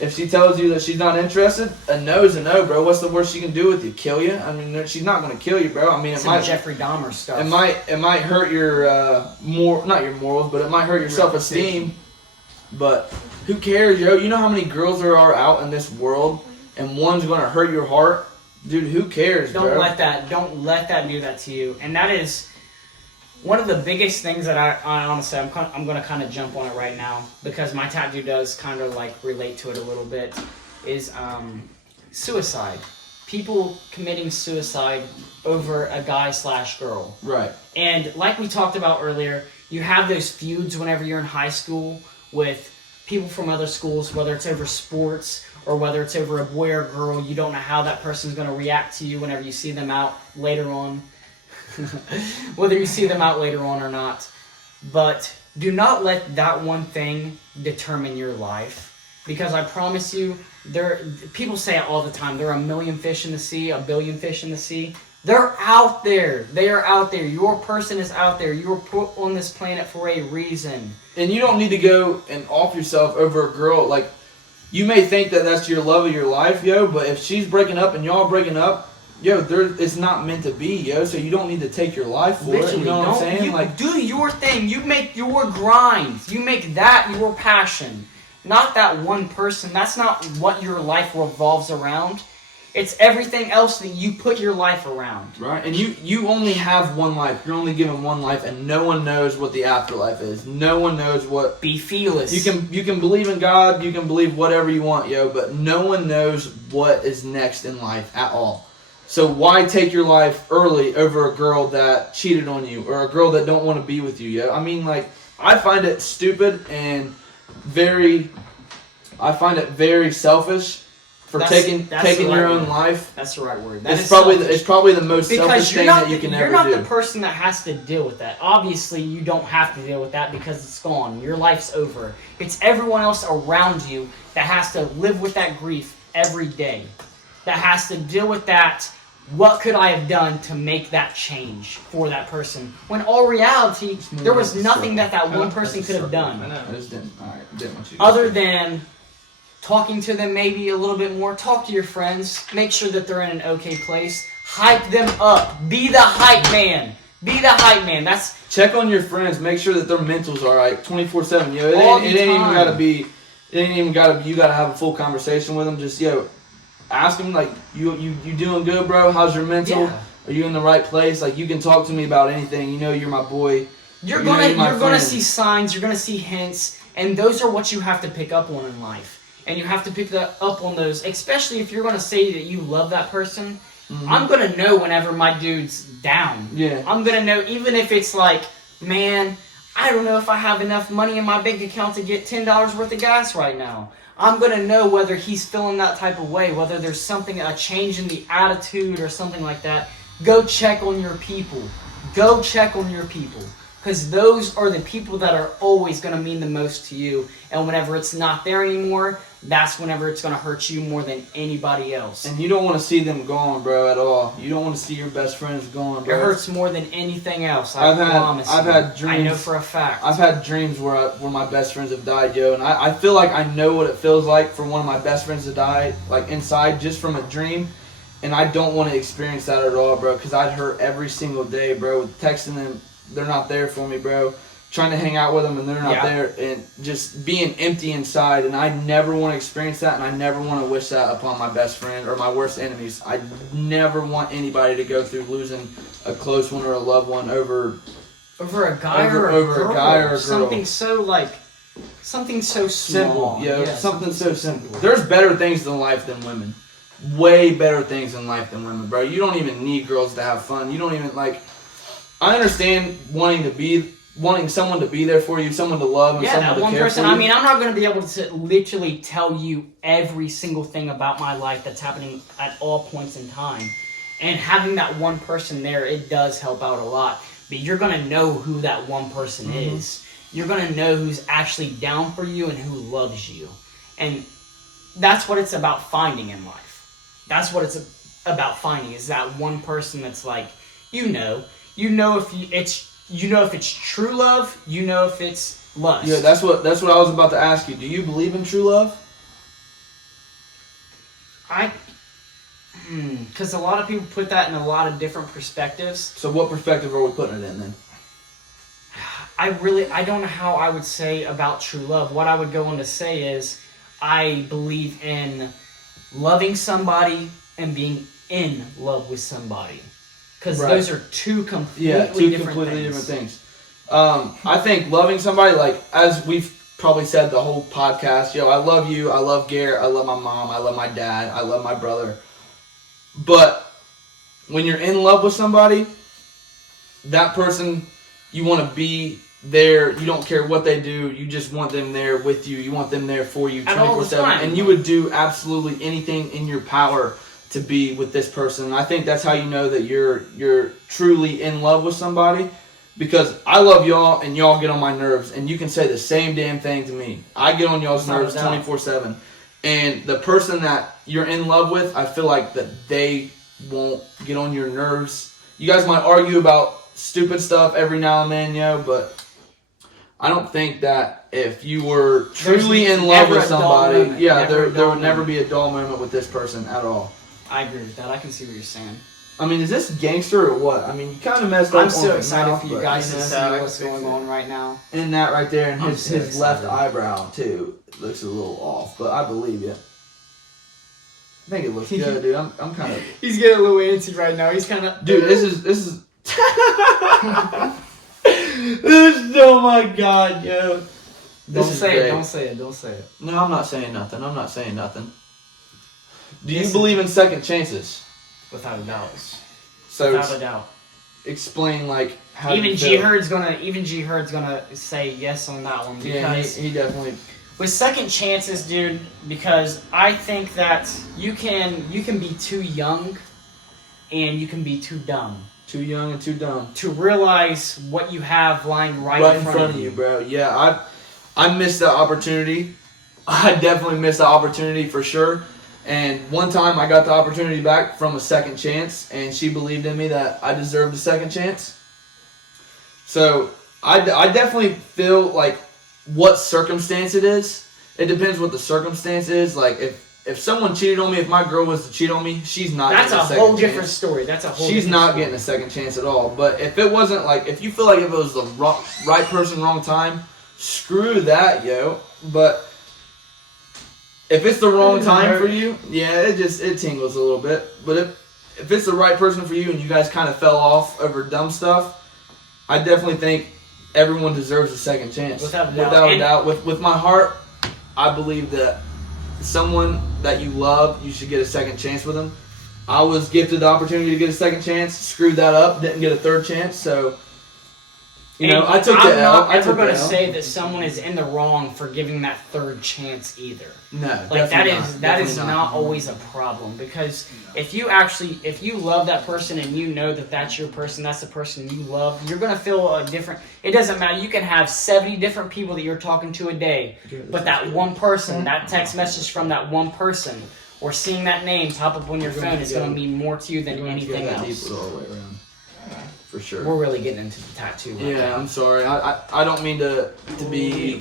if she tells you that she's not interested, a no is a no, bro. What's the worst she can do with you? Kill you? I mean, she's not gonna kill you, bro. I mean, it might Jeffrey Dahmer stuff. It might hurt your not your morals, but it might hurt your self-esteem. But who cares, yo? You know how many girls there are out in this world, and one's gonna hurt your heart, dude. Who cares, bro? Don't let that do that to you. And that is one of the biggest things that I honestly, I'm going to kind of jump on it right now because my tattoo does kind of like relate to it a little bit, is suicide. People committing suicide over a guy/girl. Right. And like we talked about earlier, you have those feuds whenever you're in high school with people from other schools, whether it's over sports or whether it's over a boy or girl. You don't know how that person's going to react to you whenever you see them out later on. Whether you see them out later on or not. But do not let that one thing determine your life. Because I promise you, people say it all the time, there are a million fish in the sea, a billion fish in the sea. They're out there. They are out there. Your person is out there. You were put on this planet for a reason. And you don't need to go and off yourself over a girl. Like, you may think that that's your love of your life, yo, but if she's breaking up and y'all breaking up, yo, it's not meant to be, yo, so you don't need to take your life for it, you know what I'm saying? Like, do your thing. You make your grind. You make that your passion. Not that one person. That's not what your life revolves around. It's everything else that you put your life around. Right, and you only have one life. You're only given one life, and no one knows what the afterlife is. No one knows what... Be fearless. You can believe in God, you can believe whatever you want, yo, but no one knows what is next in life at all. So why take your life early over a girl that cheated on you or a girl that don't want to be with you, yo? I mean, like, I find it stupid and very selfish for taking your own life. That's the right word. It's probably the most selfish thing that you can ever do. You're not the person that has to deal with that. Obviously, you don't have to deal with that because it's gone. Your life's over. It's everyone else around you that has to live with that grief every day. That has to deal with that. What could I have done to make that change for that person? When all reality, there was nothing that one person could have done. I just didn't want you to other than talking to them maybe a little bit more. Talk to your friends. Make sure that they're in an okay place. Hype them up. Be the hype man. Be the hype man. Check on your friends. Make sure that their mental's alright 24/7. Yo, it ain't even gotta be. You gotta have a full conversation with them. Just ask them, like, you doing good, bro? How's your mental? Yeah. Are you in the right place? Like, you can talk to me about anything. You know, you're my boy. You're gonna see signs. You're gonna see hints, and those are what you have to pick up on in life. And you have to pick up on those, especially if you're gonna say that you love that person. Mm-hmm. I'm gonna know whenever my dude's down. Yeah. I'm gonna know, even if it's like, man, I don't know if I have enough money in my bank account to get $10 worth of gas right now. I'm going to know whether he's feeling that type of way, whether there's a change in the attitude or something like that. Go check on your people. Go check on your people. Because those are the people that are always going to mean the most to you. And whenever it's not there anymore, that's whenever it's going to hurt you more than anybody else. And you don't want to see them gone, bro, at all. You don't want to see your best friends gone, bro. It hurts more than anything else. I've had dreams. I know for a fact. I've had dreams where my best friends have died, yo. And I feel like I know what it feels like for one of my best friends to die, like, inside, just from a dream. And I don't want to experience that at all, bro, because I'd hurt every single day, bro, texting them. They're not there for me, bro. Trying to hang out with them and they're not there, and just being empty inside. And I never want to experience that, and I never want to wish that upon my best friend or my worst enemies. I never want anybody to go through losing a close one or a loved one over a guy or a girl. Something so small. Simple, something so simple. There's better things in life than women. Way better things in life than women, bro. You don't even need girls to have fun. You don't even, like... I understand wanting someone to be there for you, someone to love, and someone to care for you. Yeah, that one person. I mean, I'm not going to be able to literally tell you every single thing about my life that's happening at all points in time. And having that one person there, it does help out a lot. But you're going to know who that one person is. You're going to know who's actually down for you and who loves you. And that's what it's about finding in life. That's what it's about finding, is that one person that's like, you know if it's true love, you know if it's lust. Yeah, that's what I was about to ask you. Do you believe in true love? Because a lot of people put that in a lot of different perspectives. So what perspective are we putting it in then? I don't know how I would say about true love. What I would go on to say is, I believe in loving somebody and being in love with somebody. Because those are two completely different things. I think loving somebody, like, as we've probably said the whole podcast, I love you, I love Garrett, I love my mom, I love my dad, I love my brother. But when you're in love with somebody, that person, you want to be there. You don't care what they do. You just want them there with you. You want them there for you 24/7. And you would do absolutely anything in your power to be with this person. And I think that's how you know that you're truly in love with somebody. Because I love y'all and y'all get on my nerves. And you can say the same damn thing to me. I get on y'all's nerves 24/7. And the person that you're in love with, I feel like that they won't get on your nerves. You guys might argue about stupid stuff every now and then, but I don't think that if you were truly in love with somebody, there would never be a dull moment with this person at all. I agree with that. I can see what you're saying. I mean, is this gangster or what? I mean, you kind of messed up. I'm so excited for you guys to see what's going on right now. And that right there, and his left eyebrow too looks a little off, but I believe you. I think it looks good, dude. I'm kind of. He's getting a little antsy right now. He's kind of. Dude, this is. Oh my god, yo. Don't say it. No, I'm not saying nothing. Do you believe in second chances? Without a doubt. So without a doubt. Explain like how Even G Herd's gonna say yes on that one, because he definitely with second chances, dude, because I think that you can be too young and you can be too dumb. Too young and too dumb to realize what you have lying right in front of you, bro. Yeah, I missed that opportunity. I definitely missed the opportunity for sure. And one time I got the opportunity back from a second chance, and she believed in me that I deserved a second chance. So I definitely feel like what circumstance it is. It depends what the circumstance is. Like if someone cheated on me, if my girl was to cheat on me, she's not. That's getting a second whole different story. That's a whole. She's not getting a second chance at all. But if it wasn't like, if you feel like if it was the right person, wrong time, screw that, yo. But if it's the wrong time for you, yeah, it tingles a little bit. But if it's the right person for you and you guys kind of fell off over dumb stuff, I definitely think everyone deserves a second chance. Without a doubt. With my heart, I believe that someone that you love, you should get a second chance with them. I was gifted the opportunity to get a second chance, screwed that up, didn't get a third chance, so I took the L. I'm not ever going to say that someone is in the wrong for giving that third chance either. No, like that is not always a problem, because if you love that person and you know that that's your person, that's the person you love, you're going to feel a different. It doesn't matter. You can have 70 different people that you're talking to a day, but that one person, that text message from that one person, or seeing that name pop up on your phone is going to mean more to you than anything else. For sure. We're really getting into the tattoo. Yeah, I'm sorry. I don't mean to be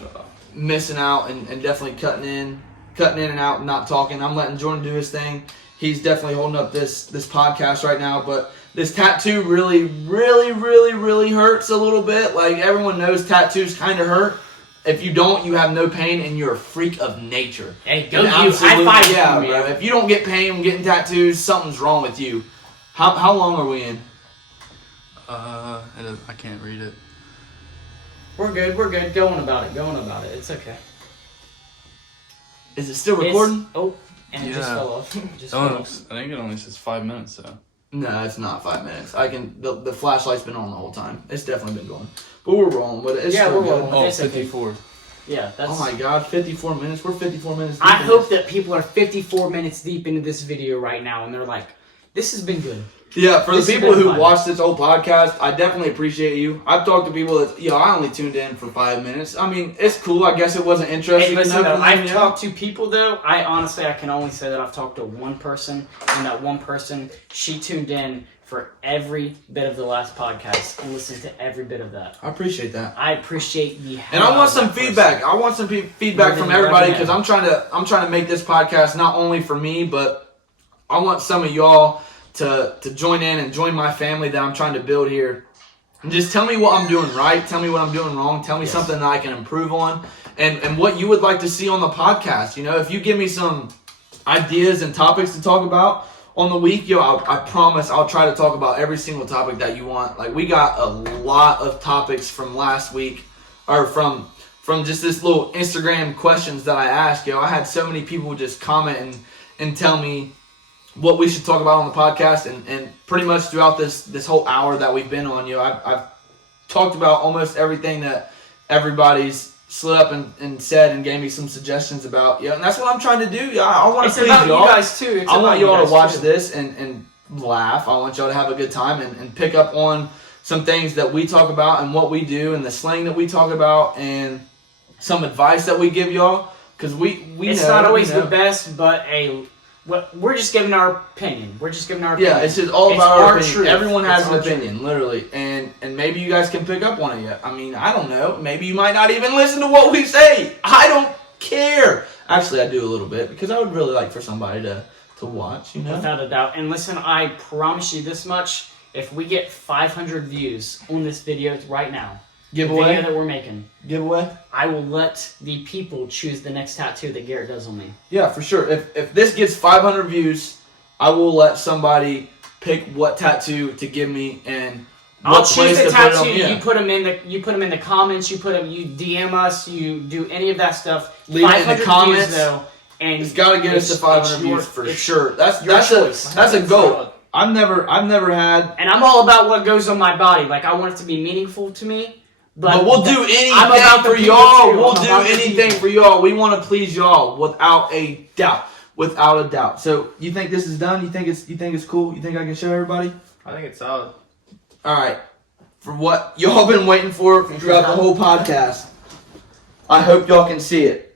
missing out and definitely cutting in and out and not talking. I'm letting Jordan do his thing. He's definitely holding up this podcast right now. But this tattoo really, really, really, really hurts a little bit. Like, everyone knows tattoos kind of hurt. If you don't, you have no pain and you're a freak of nature. Hey, go you. High five, yeah, bro. If you don't get pain when getting tattoos, something's wrong with you. How long are we in? I can't read it. We're good. Go on about it. It's okay. Is it still recording? And it just fell off. I think it only says 5 minutes, though. No, it's not 5 minutes. The flashlight's been on the whole time. It's definitely been going. But we're rolling with it. We're rolling. Oh, 54. Yeah, that's... Oh my god, 54 minutes? We're 54 minutes deep. I hope that people are 54 minutes deep into this video right now, and they're like, this has been good. Yeah, for This the has people been who fun. watched this whole podcast, I definitely appreciate you. I've talked to people that, I only tuned in for 5 minutes. I mean, it's cool. I guess it wasn't interesting Hey, listen, enough though, for them, I've you know? talked to people, though. I can only say that I've talked to one person, and that one person, she tuned in for every bit of the last podcast and listened to every bit of that. I appreciate that. I appreciate the hell And I want out of some that feedback. person. I want some feedback More from than everybody you ever because I'm trying to make this podcast not only for me, but I want some of y'all to join in and join my family that I'm trying to build here. And just tell me what I'm doing right. Tell me what I'm doing wrong. Tell me something that I can improve on. And what you would like to see on the podcast. You know, if you give me some ideas and topics to talk about on the week, I promise I'll try to talk about every single topic that you want. Like, we got a lot of topics from last week, or from just this little Instagram questions that I asked. I had so many people just comment and tell me what we should talk about on the podcast, and pretty much throughout this whole hour that we've been on, I've talked about almost everything that everybody's slid up and said and gave me some suggestions about. And that's what I'm trying to do. I want to please about y'all. you guys too. I want y'all to watch this and laugh. I want y'all to have a good time and pick up on some things that we talk about and what we do and the slang that we talk about and some advice that we give y'all, because we it's know, not always you know. the best, but we're just giving our opinion. We're just giving our opinion. Yeah, it's just all It's about our our opinion. truth. Everyone has It's an our opinion, literally, and maybe you guys can pick up on it. I mean, I don't know. Maybe you might not even listen to what we say. I don't care. Actually, I do a little bit because I would really like for somebody to watch. Without a doubt. And listen, I promise you this much: if we get 500 views on this video right now, the video that we're making, giveaway. I will let the people choose the next tattoo that Garrett does on me. Yeah, for sure. If this gets 500 views, I will let somebody pick what tattoo to give me and I'll what choose place the to put it tattoo. on. Yeah. You put them in the comments. You DM us. You do any of that stuff. Leave it in the 500 comments. views, though, and It's got to get us to 500 views for sure. That's choice. that's a goal. I've never had. And I'm all about what goes on my body. Like, I want it to be meaningful to me. But we'll do anything about the for people y'all. too. We'll I'm do about the anything people. for y'all. We want to please y'all without a doubt. Without a doubt. So you think this is done? You think it's cool? You think I can show everybody? I think it's solid. All right. For what y'all been waiting for throughout the whole podcast, I hope y'all can see it.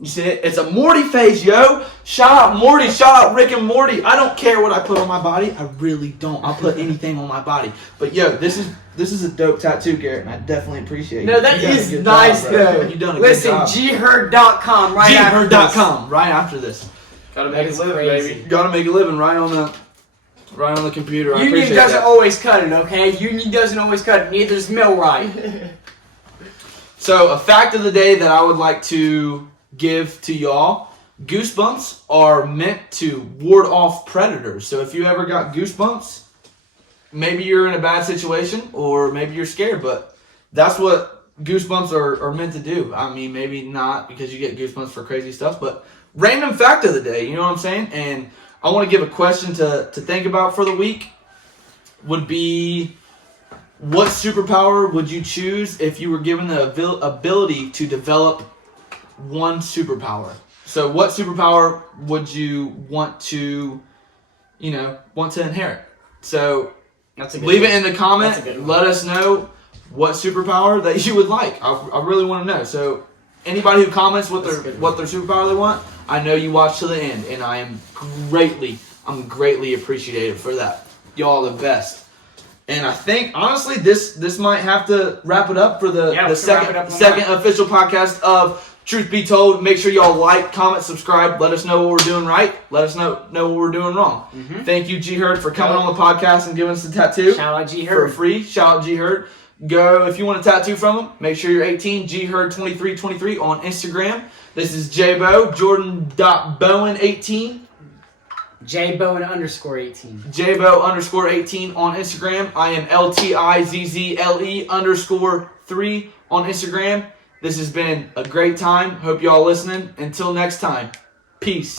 You see it? It's a Morty face, yo. Shout out Morty. Shout out Rick and Morty. I don't care what I put on my body. I really don't. I'll put anything on my body. But yo, this is a dope tattoo, Garrett, and I definitely appreciate it. No, that You done a is good nice, job, bro. though. You done a Listen, good job.gherd.com right after this. Gher.com right after this. Gotta That make it is live, crazy. baby. Gotta make a living right on the computer. I Union appreciate doesn't that. always cut it, okay? Union doesn't always cut it. Neither does Millwright. So, a fact of the day that I would like to give to y'all: goosebumps are meant to ward off predators. So, if you ever got goosebumps, maybe you're in a bad situation or maybe you're scared, but that's what goosebumps are meant to do. I mean, maybe not because you get goosebumps for crazy stuff, but random fact of the day, you know what I'm saying? And I want to give a question to think about for the week would be: what superpower would you choose if you were given the ability to develop one superpower? So what superpower would you want to inherit? So That's a good leave one. it in the comment. That's a good one. Let us know what superpower that you would like. I really want to know. So anybody who comments what That's a their good one. superpower they want, I know you watch to the end, and I'm greatly appreciative for that. Y'all are the best. And I think honestly this might have to wrap it up for the Yeah, we can wrap second it up on second that. official podcast of Truth Be Told. Make sure y'all like, comment, subscribe. Let us know what we're doing right. Let us know what we're doing wrong. Mhm. Thank you, G Herd, for coming on the podcast and giving us the tattoo Shout out G for Herd. free. Shout out G Herd. Go if you want a tattoo from him. Make sure you're 18. G Herd 2323 on Instagram. This is Jbo Jordan.Bowen18. JBowen_18. Jbo_18 on Instagram. I am LTIZZLE_3 on Instagram. This has been a great time. Hope y'all listening. Until next time, peace.